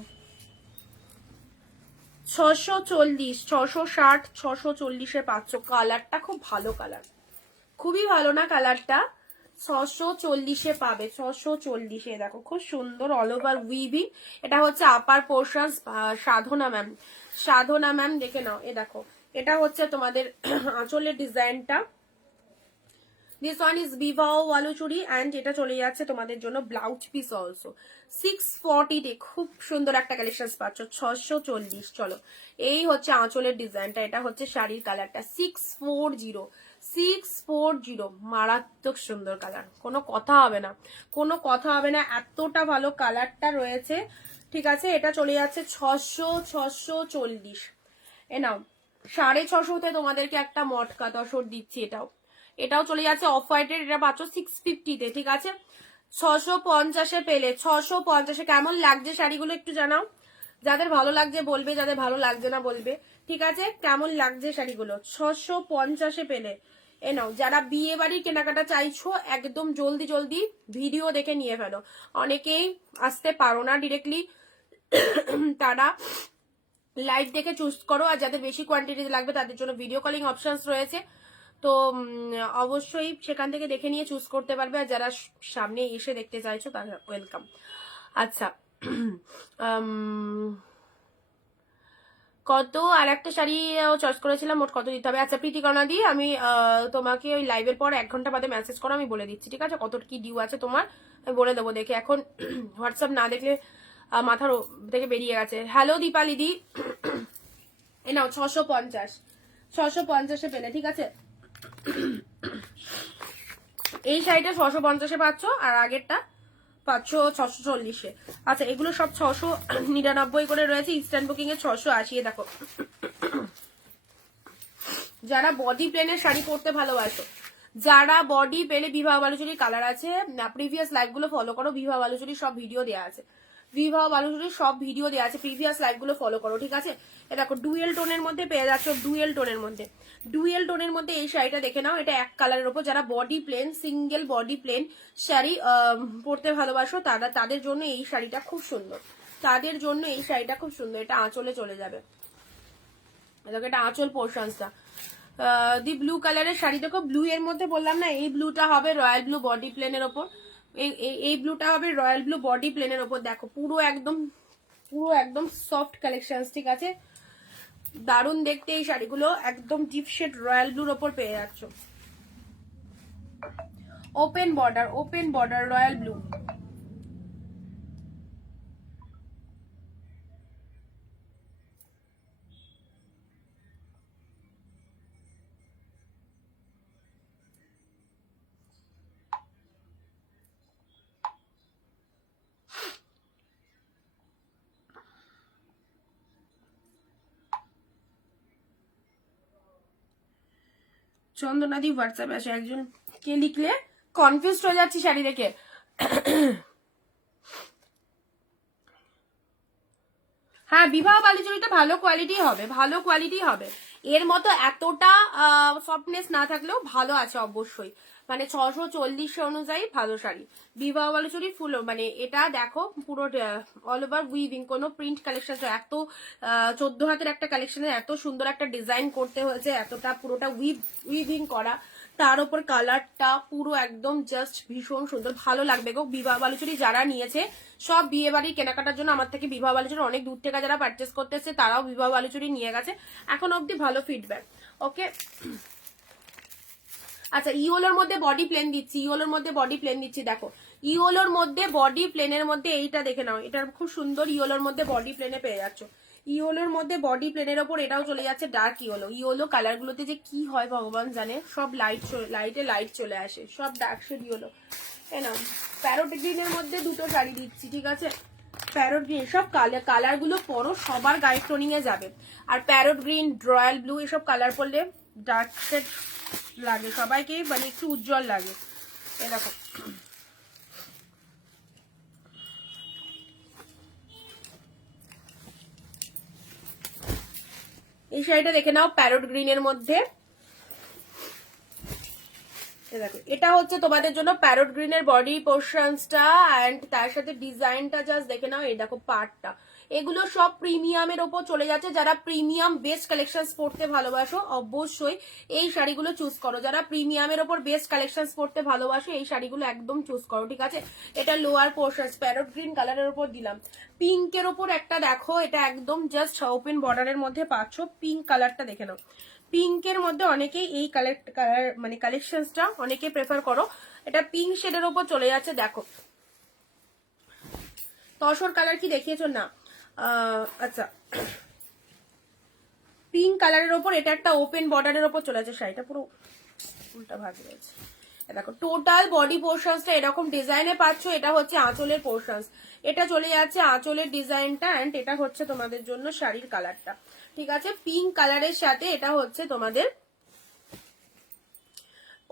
640, 660, 640-এ পাচ্ছ। কালারটা খুব ভালো কালার, খুবই ভালো না কালারটা? 640-এ পাবে, 640-এ। দেখো খুব সুন্দর অল ওভার উইভিং। এটা হচ্ছে আপার পোর্শন। সাধনা ম্যাম দেখে নাও। দেখো এটা হচ্ছে তোমাদের আঁচলের ডিজাইনটা। দিস ওয়ান ইজ বিবাহ বালুচুরি, অ্যান্ড এটা চলে যাচ্ছে তোমাদের জন্য ব্লাউজ পিস অলসো। 640-তে খুব সুন্দর একটা কালেকশন পাচ্ছ। 640। চলো এই হচ্ছে আঁচলের ডিজাইনটা, এটা হচ্ছে শাড়ির কালারটা। 640 মারাত্মক সুন্দর কালার, কোনো কথা হবে না, এতটা ভালো কালারটা রয়েছে। ঠিক আছে, এটা চলে যাচ্ছে 640। এ নাও 650-তে তোমাদেরকে একটা মটকা তসর দিচ্ছি। এটাও চলে যাচ্ছে অফ হোয়াইটের, এটা পাচ্ছ 650-তে। ঠিক আছে, 650-এ পেলে। 650-এ কেমন লাগছে শাড়িগুলো একটু জানাও, যাদের ভালো লাগছে বলবে, যাদের ভালো লাগছে না বলবে। ঠিক আছে, কেমন লাগছে শাড়িগুলো? 650-এ পেলে। এ নাও, যারা বিয়ে বাড়ির কেনাকাটা চাইছো একদম জলদি জলদি ভিডিও দেখে নিয়ে ফেলো। অনেকেই আসতে পারো না ডিরেক্টলি, তারা লাইভ দেখে চুজ করো, আর যাদের বেশি কোয়ান্টিটি লাগবে তাদের জন্য ভিডিও কলিং অপশনস রয়েছে, তো অবশ্যই সেখান থেকে দেখে নিয়ে চুজ করতে পারবে। আর যারা সামনে এসে দেখতে চাইছো তারা ওয়েলকাম। আচ্ছা কত আর একটা শাড়ি চয়েস করেছিলাম, মোট কত দিতে হবে? আচ্ছা প্রীতিকরণা দি, আমি তোমাকে ওই লাইভের পর 1 ঘন্টা বাদে মেসেজ করো, আমি বলে দিচ্ছি, ঠিক আছে? কত কি ডিউ আছে তোমার আমি বলে দেবো। দেখে এখন হোয়াটসঅ্যাপ না দেখলে মাথার থেকে বেরিয়ে গেছে। হ্যালো দীপালি দি, এ নাও 650, 650-এ পেলে, ঠিক আছে? এই শাড়িটা 650-এ পাচ্ছ, আর আগেরটা পাচ্ছ 640-এ। আচ্ছা এগুলো সব 699 করে রয়েছে, ইনস্ট্যান্ট বুকিং এ 680। দেখো যারা বডি প্লেনের শাড়ি পরতে ভালোবাসো, যারা বডি পেলে বিবাহ বালুচুরির কালার আছে, প্রিভিয়াস লাইভ গুলো ফলো করো, বিবাহ বালুচুরির সব ভিডিও দেওয়া আছে, বিবাহ বালুচুরির সব ভিডিও দেওয়া আছে, প্রিভিয়াস লাইভ গুলো ফলো করো, ঠিক আছে? এ দেখো ডুয়েল টোনের মধ্যে পেয়ে যাচ্ছ, ডুয়েল টোনের মধ্যে, ডুয়েল টোনের মধ্যে এই শাড়িটা দেখে নাও। এটা এক কালারের উপর, যারা body plain, single body plain sari পরতে ভালোবাসো তাদের জন্য এই শাড়িটা খুব সুন্দর, তাদের জন্য এই শাড়িটা খুব সুন্দর। এটা আঁচলে চলে যাবে, দেখো এটা আঁচল পোর্শনসটা। দি ব্লু কালারের শাড়ি দেখো, ব্লু এর মধ্যে বললাম না, এই ব্লুটা হবে রয়্যাল ব্লু বডি প্লেনের ওপর, এই ব্লুটা হবে রয়্যাল ব্লু বডি প্লেনের ওপর। দেখো পুরো একদম সফট কালেকশন, ঠিক আছে? দারুণ দেখতে এই শাড়িগুলো, একদম ডিপ শেড রয়্যাল ব্লুর ওপর পেয়ে যাচ্ছ। Open border royal blue. চন্দনাদি হোয়াটসঅ্যাপে আসে, একজন কে লিখলে কনফিউজ হয়ে যাচ্ছি শাড়ি দেখে। হ্যাঁ বিবাহ বালুচুরিটা ভালো কোয়ালিটি হবে, ভালো কোয়ালিটি হবে, এর মতো এতটা সফটনেস না থাকলেও ভালো আছে অবশ্যই, মানে 640 অনুযায়ী ভালো শাড়ি। বিবাহ বালুচুরি ফুল, মানে এটা দেখো পুরো অল ওভার উইভিং, কোনো প্রিন্ট কালেকশন, এত 14 হাতের একটা কালেকশনে এত সুন্দর একটা ডিজাইন করতে হয়েছে, এতটা পুরোটা উইভিং করা, তার উপর কালারটা পুরো একদম জাস্ট ভীষণ সুন্দর, ভালো লাগবে গো। বিবাহ বালুচুরি যারা নিয়েছে সব বিয়ে বাড়ি কেনাকাটার জন্য আমার থেকে বিবাহ বালুচুরি অনেক দূর থেকে যারা পারচেস করতেছে তারাও বিবাহ বালুচুরি নিয়ে গেছে, এখন অব্দি ভালো ফিডব্যাক। ওকে আচ্ছা ইয়োলোর মধ্যে বডি প্লেন দিচ্ছি, ইয়োলোর মধ্যে বডি প্লেন দিচ্ছি, দেখো ইয়োলোর মধ্যে বডি প্লেনের মধ্যে এইটা দেখে নাও, এটার খুব সুন্দর ইয়োলোর মধ্যে বডি প্লেনে পেয়ে যাচ্ছ। ইয়োলোর মধ্যে বডি প্লেনের ওপর এটাও চলে যাচ্ছে ডার্ক ইয়োলো। ইয়োলো কালার গুলোতে যে কি হয় ভগবান জানে, সব লাইট চলে আসে, সব ডার্ক শেড ইয়োলো। তাই না? প্যারোট গ্রিনের মধ্যে দুটো শাড়ি দিচ্ছি, ঠিক আছে? প্যারোট গ্রিন, সব কালার গুলো পরো, সবার গাইড টোনিং এ যাবে। আর প্যারোট গ্রিন, রয়্যাল ব্লু এসব কালার পরলে ডার্ক শেড লাগে সবাইকে, মানে একটু উজ্জ্বল লাগে। এই দেখো এই শাড়িটা দেখে নাও, প্যারোট গ্রিনের মধ্যে, দেখো এটা হচ্ছে তোমাদের জন্য প্যারোট গ্রিনের বডি পোর্শনসটা, এন্ড তার সাথে ডিজাইনটা জাস্ট দেখে নাও। এই দেখো পার্টটা, এগুলো সব প্রিমিয়ামের ওপর চলে যাচ্ছে। যারা প্রিমিয়াম বেস্ট কালেকশন পড়তে ভালোবাসো অবশ্যই এই শাড়িগুলো চুজ করো, যারা প্রিমিয়ামের ওপর বেস্ট কালেকশন পড়তে ভালোবাসো এই শাড়িগুলো একদম চুজ করো, ঠিক আছে? এটা লোয়ার পোর্শন প্যারোট গ্রিন কালারের ওপর দিলাম, পিঙ্কের ওপর একটা দেখো, এটা একদম জাস্ট ওপেন বর্ডারের মধ্যে পাচ্ছ, পিঙ্ক কালারটা দেখে নাও। পিঙ্কের মধ্যে অনেকেই এই কালার মানে কালেকশনসটা অনেকে প্রেফার করো, এটা পিঙ্ক শেডের ওপর চলে যাচ্ছে। দেখো তসর কালার কি দেখিয়েছো না? আচ্ছা পিঙ্ক কালারের ওপর এটা একটা ওপেন বর্ডারের ওপর চলে যাচ্ছে, শাড়িটা পুরো উল্টা ভাগ রয়েছে। দেখো টোটাল বডি পোর্শনসটা এরকম ডিজাইনে পাচ্ছ, এটা হচ্ছে আঁচলের পোর্শনস, এটা চলে যাচ্ছে আঁচলের ডিজাইনটা, এন্ড এটা হচ্ছে তোমাদের জন্য শাড়ির কালারটা, ঠিক আছে? পিঙ্ক কালারের সাথে এটা হচ্ছে তোমাদের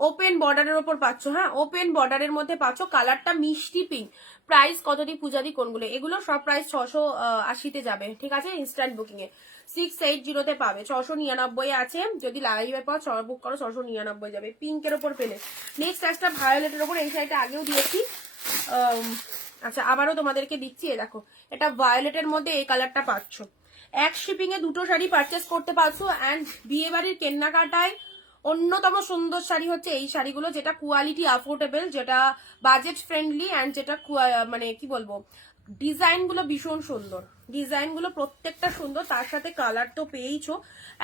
ওপেন বর্ডারের ওপর পাচ্ছ। হ্যাঁ ওপেন বর্ডারের মধ্যে পাচ্ছ, কালারটা মিষ্টি পিঙ্ক। প্রাইস কতটি পূজাদি কোনগুলো? এগুলো সব প্রাইস 680-তে যাবে, ঠিক আছে? ইনস্ট্যান্ট বুকিং এ 680-তে পাবে, 699 আছে, যদি লাইভের পর বুক করো 699 যাবে পিঙ্কের ওপর পেলে। নেক্সট একটা ভায়োলেটের ওপর, এই শাড়িটা আগেও দিয়েছি, আচ্ছা আবারও তোমাদেরকে দিচ্ছি। দেখো এটা ভায়োলেটের মধ্যে এই কালারটা পাচ্ছ, এক শিপিং এ দুটো শাড়ি পারচেস করতে পারছো। অ্যান্ড বিয়ে বাড়ির কেনাকাটায় অন্যতম সুন্দর শাড়ি হচ্ছে এই শাড়িগুলো, যেটা কোয়ালিটি অ্যাফোর্ডেবল, যেটা বাজেট ফ্রেন্ডলি, অ্যান্ড যেটা মানে কি বলবো, ডিজাইন গুলো ভীষণ সুন্দর, ডিজাইন গুলো প্রত্যেকটা সুন্দর, তার সাথে কালার তো পেয়েইছো।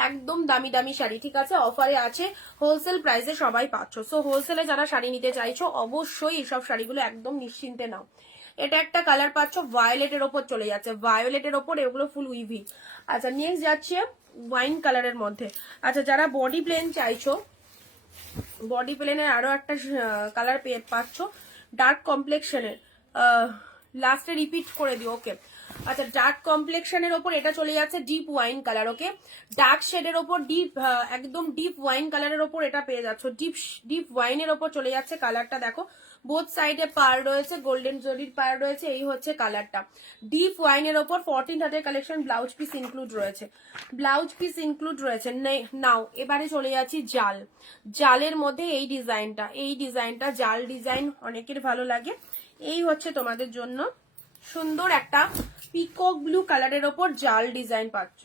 একদম দামি দামি শাড়ি, ঠিক আছে, অফারে আছে, হোলসেল প্রাইসে সবাই পাচ্ছ। সো হোলসেলে যারা শাড়ি নিতে চাইছো অবশ্যই এইসব শাড়িগুলো একদম নিশ্চিন্তে নাও। এটা একটা কালার পাচ্ছ, ভায়োলেটের ওপর চলে যাচ্ছে, ভায়োলেটের ওপর, এগুলো ফুল উইভি। আচ্ছা নেক্সট যাচ্ছে ওয়াইন কালারের মধ্যে। আচ্ছা যারা বডি প্লেন চাইছো, বডি প্লেনের আরো একটা কালার পাচ্ছ, ডার্ক কমপ্লেক্সনের, লাস্টে রিপিট করে দিও, ওকে। আচ্ছা ডার্ক কমপ্লেক্সনের ওপর এটা চলে যাচ্ছে ডিপ ওয়াইন কালার, ওকে। ডার্ক শেডের ওপর ডিপ, একদম ডিপ ওয়াইন কালারের ওপর এটা পেয়ে যাচ্ছ, ডিপ ওয়াইনের ওপর চলে যাচ্ছে কালারটা। দেখো বোথ সাইডে পার রয়েছে, গোল্ডেন জরির পার রয়েছে, এই হচ্ছে কালারটা। ডিপ ওয়াইনের ওপর 1400 কালেকশন, ব্লাউজ পিস ইনক্লুড রয়েছে, ব্লাউজ পিস ইনক্লুড রয়েছে। নাও এবারে চলে যাচ্ছি জাল, জালের মধ্যে এই ডিজাইনটা, এই ডিজাইনটা জাল ডিজাইন অনেকের ভালো লাগে। এই হচ্ছে তোমাদের জন্য সুন্দর একটা পিকক ব্লু কালারের ওপর জাল ডিজাইন পাচ্ছ।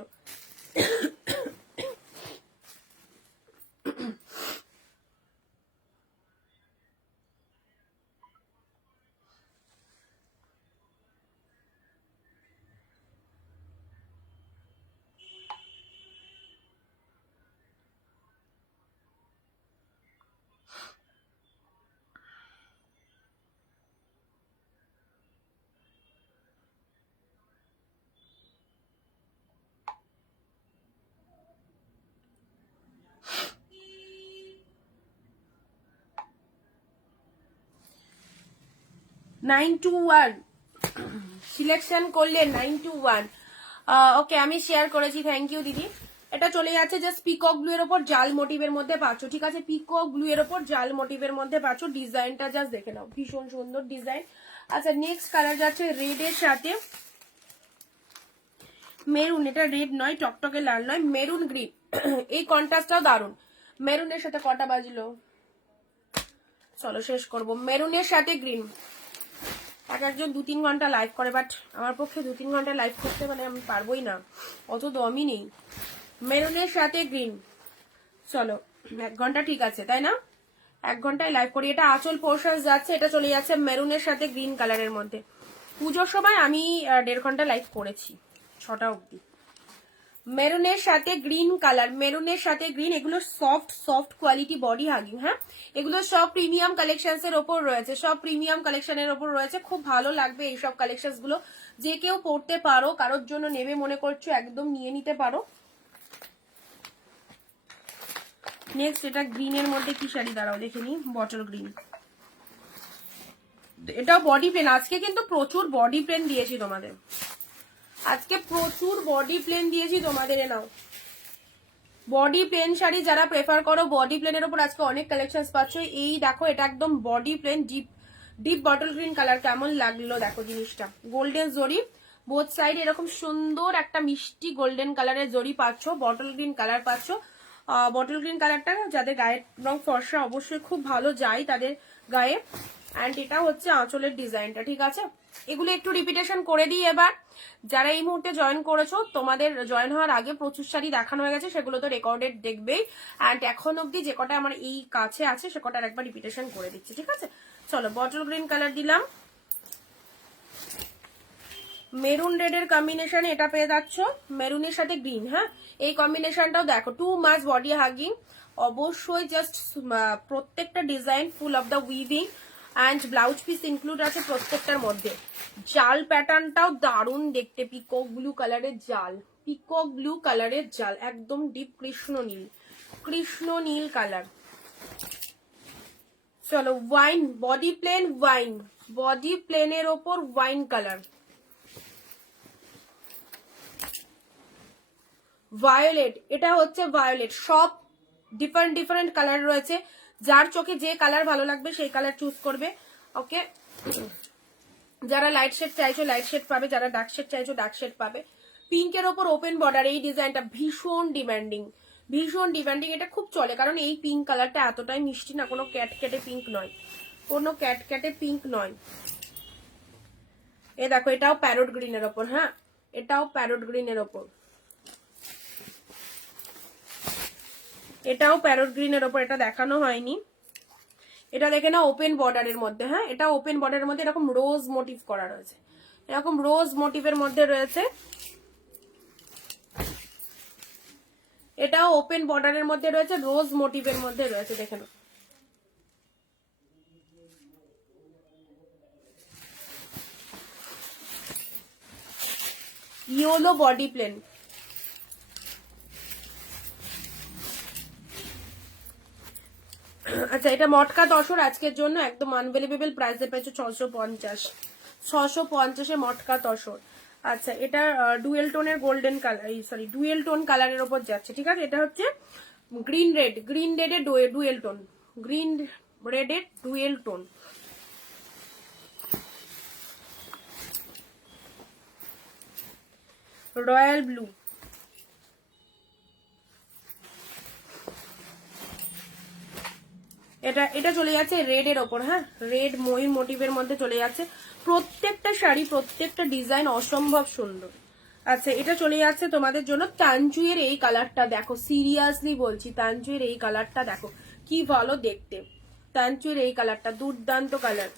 সিলেকশন করলে 921, ওকে আমি শেয়ার করেছি, থ্যাংক ইউ দিদি। এটা চলে যাচ্ছে জাস্ট পিকক ব্লু এর ওপর জাল মোটিভের মধ্যে পাচ্ছ, ঠিক আছে, পিকক ব্লু এর ওপর জাল মোটিভের মধ্যে পাচ্ছ। ডিজাইনটা জাস্ট দেখে নাও, ভীষণ সুন্দর ডিজাইন। আচ্ছা নেক্সট কালার যাচ্ছে রেড এর সাথে মেরুন, এটা রেড নয়, টকটকে লাল নয়, মেরুন গ্রিন, এই কন্ট্রাস্টটাও দারুন। মেরুনের সাথে কটা বাজলো, চলো শেষ করবো। মেরুনের সাথে গ্রিন, এক একজন 2-3 ঘন্টা লাইভ করে, বাট আমার পক্ষে 2-3 ঘন্টা লাইভ করতে মানে আমি পারবোই না, অত দমই নেই। মেরুনের সাথে গ্রিন, চলো 1 ঘন্টা ঠিক আছে তাই না, 1 ঘন্টায় লাইভ করি। এটা আঁচল পোর্শন যাচ্ছে, এটা চলে যাচ্ছে মেরুনের সাথে গ্রিন কালারের মধ্যে। পুজোর সময় আমি 1.5 ঘন্টা লাইভ করেছি, 6টা অবধি। মেরুনের সাথে গ্রিন কালার, মেরুনের সাথে গ্রিন, এগুলো soft soft quality body hugging, হ্যাঁ এগুলো সব প্রিমিয়াম কালেকশনস এর ওপর রয়েছে, সব প্রিমিয়াম কালেকশনের ওপর রয়েছে, খুব ভালো লাগবে এইসব কালেকশনস গুলো। যে কেউ পড়তে পারো, কারোর জন্য নেবে মনে করছো একদম নিয়ে নিতে পারো। নেক্সট এটা গ্রিনের মধ্যে কি শাড়ি, দাঁড়াও দেখে নি, বটল গ্রিন, এটাও বডি প্লেন। আজকে কিন্তু প্রচুর বডি প্লেন দিয়েছি তোমাদের, আজকে প্রচুর বডি প্লেন দিয়েছি তোমাদের। নাও বডি প্লেন শাড়ি যারা প্রেফার করো, বডি প্লেনের উপর আজকে অনেক কালেকশন পাচ্ছ। এই দেখো এটা একদম body plain, deep deep bottle green colour, কেমন লাগলো দেখো জিনিসটা, গোল্ডেন জরি বোথ সাইড, এরকম সুন্দর একটা মিষ্টি গোল্ডেন কালারের জরি পাচ্ছ, বটল গ্রিন কালার পাচ্ছ। বটল গ্রিন কালারটা যাদের গায়ের রং ফর্সা অবশ্যই খুব ভালো যায় তাদের গায়ে। অ্যান্ড এটা হচ্ছে আঁচলের ডিজাইনটা, ঠিক আছে। এগুলো একটু রিপিটেশন করে দিই এবার, যারা এই মুহূর্তে জয়েন করেছো, তোমাদের জয়েন হওয়ার আগে প্রচুর শাড়ি দেখানো হয়ে গেছে, সেগুলো তো রেকর্ডেড দেখবেই। অ্যান্ড এখন অব্দি যে কটা আমার এই কাছে আছে সে কটার একবার রিপিটেশন করে দিচ্ছি, ঠিক আছে। চলো বটল গ্রিন কালার দিলাম, মেরুন রেড এর কম্বিনেশনে এটা পেয়ে যাচ্ছ, মেরুনের সাথে গ্রিন, হ্যাঁ এই কম্বিনেশনটাও দেখো, 2 মাস বডি হাগিং, অবশ্যই জাস্ট প্রত্যেকটা design full of the weaving, and blouse piece include আছে প্রত্যেকটার মধ্যে। জাল প্যাটার্নটাও দারুণ দেখতে, পিকক ব্লু কালারের জাল, পিকক ব্লু কালারের জাল, একদম ডিপ কৃষ্ণ নীল কালার। চলো wine, body plain wine, body প্লেনের ওপর ওয়াইন কালার, ভায়োলেট, এটা হচ্ছে ভায়োলেট, সব ডিফারেন্ট ডিফারেন্ট কালার রয়েছে, যার চোখে যে কালার ভালো লাগবে সেই কালার চুজ করবে, ওকে। যারা লাইট শেড চাইছো লাইট শেড পাবে, যারা ডার্ক শেড চাইছো ডার্ক শেড পাবে। পিঙ্কের ওপর ওপেন বর্ডার, এই ডিজাইনটা ভীষণ ডিমান্ডিং, ভীষণ ডিমান্ডিং, এটা খুব চলে, কারণ এই পিঙ্ক কালারটা এতটাই মিষ্টি না, কোনো ক্যাটক্যাটে পিঙ্ক নয়, কোনো ক্যাটক্যাটে পিঙ্ক নয়। এ দেখো এটাও প্যারোট গ্রিনের ওপর, হ্যাঁ এটাও প্যারোট গ্রিনের ওপর, এটাও প্যারট গ্রিনের ওপর, এটা দেখানো হয়নি। এটা দেখে না ওপেন বর্ডারের মধ্যে, হ্যাঁ এটা ওপেন বর্ডারের মধ্যে এরকম রোজ মোটিভ করা রয়েছে, এরকম রোজ মোটিভের মধ্যে রয়েছে। এটাও ওপেন বর্ডারের মধ্যে রয়েছে, রোজ মোটিভের মধ্যে রয়েছে, দেখে নাও। Yellow body plain. আচ্ছা এটা মটকা তসর আজকের জন্য একদম আনবেলেবেল প্রাইসে পেয়েছো 650, 650-এ মটকা তসর। আচ্ছা এটা ডুয়েল টোনের golden colour, sorry dual tone কালারের ওপর যাচ্ছে, ঠিক আছে। এটা হচ্ছে গ্রিন রেড, গ্রিন রেডের ডুয়েল টোন, গ্রিন রেডের ডুয়েল টোন। রয়্যাল ব্লু, এটা চলে যাচ্ছে রেড এর ওপর, হ্যাঁ রেড ময়ূর মোটিভের মধ্যে চলে যাচ্ছে। প্রত্যেকটা শাড়ি প্রত্যেকটা ডিজাইন অসম্ভব সুন্দর। আচ্ছা এটা চলে যাচ্ছে তোমাদের জন্য তানজুয়ের এই কালারটা দেখো, সিরিয়াসলি বলছি তানজুয়ের এই কালারটা দেখো কি ভালো দেখতে, তানজুয়ের এই কালারটা দুর্দান্ত কালার।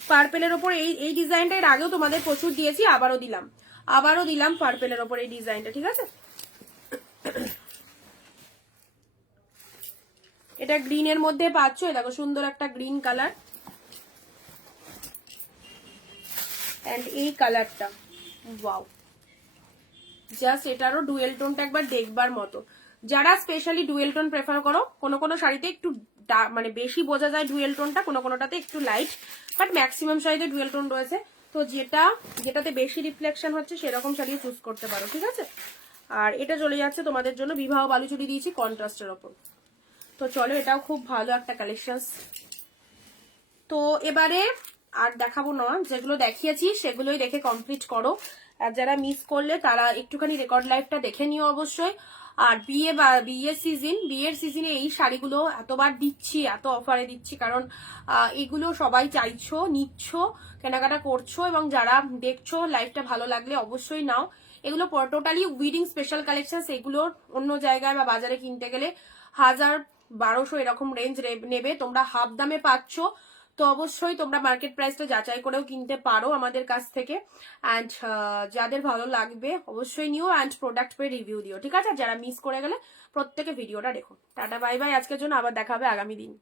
পার্পেলের ওপর এই ডিজাইনটা এর আগেও তোমাদের প্রচুর দিয়েছি, আবারও দিলাম পার্পেলের ওপর এই ডিজাইনটা, ঠিক আছে। এটা গ্রিনের মধ্যে পাচ্ছ, দেখো সুন্দর একটা গ্রিন কালার, এন্ড এই কালারটা ওয়াও, জাস্ট এটারও ডুয়েল টোনটা একবার দেখবার মতো। যারা স্পেশালি ডুয়েল টোন প্রেফার করো, কোনো শাড়িতে একটু মানে বেশি বোঝা যায় ডুয়েল টোনটা, কোনোটাতে একটু লাইট, বাট ম্যাক্সিমাম শাড়িতে ডুয়েল টোন রয়েছে। তো যেটাতে বেশি রিফ্লেকশন হচ্ছে সেরকম শাড়ি চুজ করতে পারো, ঠিক আছে। আর এটা চলে যাচ্ছে তোমাদের জন্য বিবাহ বালুচুরি দিয়েছি কন্ট্রাস্টের ওপর। তো চলো এটাও খুব ভালো একটা কালেকশন। তো এবারে আর দেখাবো না, যেগুলো দেখিয়েছি সেগুলোই দেখে কমপ্লিট করো। আর যারা মিস করলে তারা একটুখানি রেকর্ড লাইভটা দেখে নিও অবশ্যই। আর বিয়ের সিজনে এই শাড়িগুলো এতবার দিচ্ছি, এত অফারে দিচ্ছি, কারণ এগুলো সবাই চাইছো, নিচ্ছ, কেনাকাটা করছো, এবং যারা দেখছো লাইভটা ভালো লাগলে অবশ্যই নাও। এগুলো টোটালি উইডিং স্পেশাল কালেকশন, এগুলোর অন্য জায়গায় বা বাজারে কিনতে গেলে 1000-1200 এরকম রেঞ্জ নেবে, তোমরা হাফ দামে পাচ্ছ। তো অবশ্যই তোমরা মার্কেট প্রাইসটা যাচাই করেও কিনতে পারো আমাদের কাছ থেকে। অ্যান্ড যাদের ভালো লাগবে অবশ্যই নিও, অ্যান্ড প্রোডাক্ট পেয়ে রিভিউ দিও, ঠিক আছে। যারা মিস করে গেলে প্রত্যেকে ভিডিওটা দেখো। টাটা বাই বাই আজকের জন্য, আবার দেখা হবে আগামী দিন।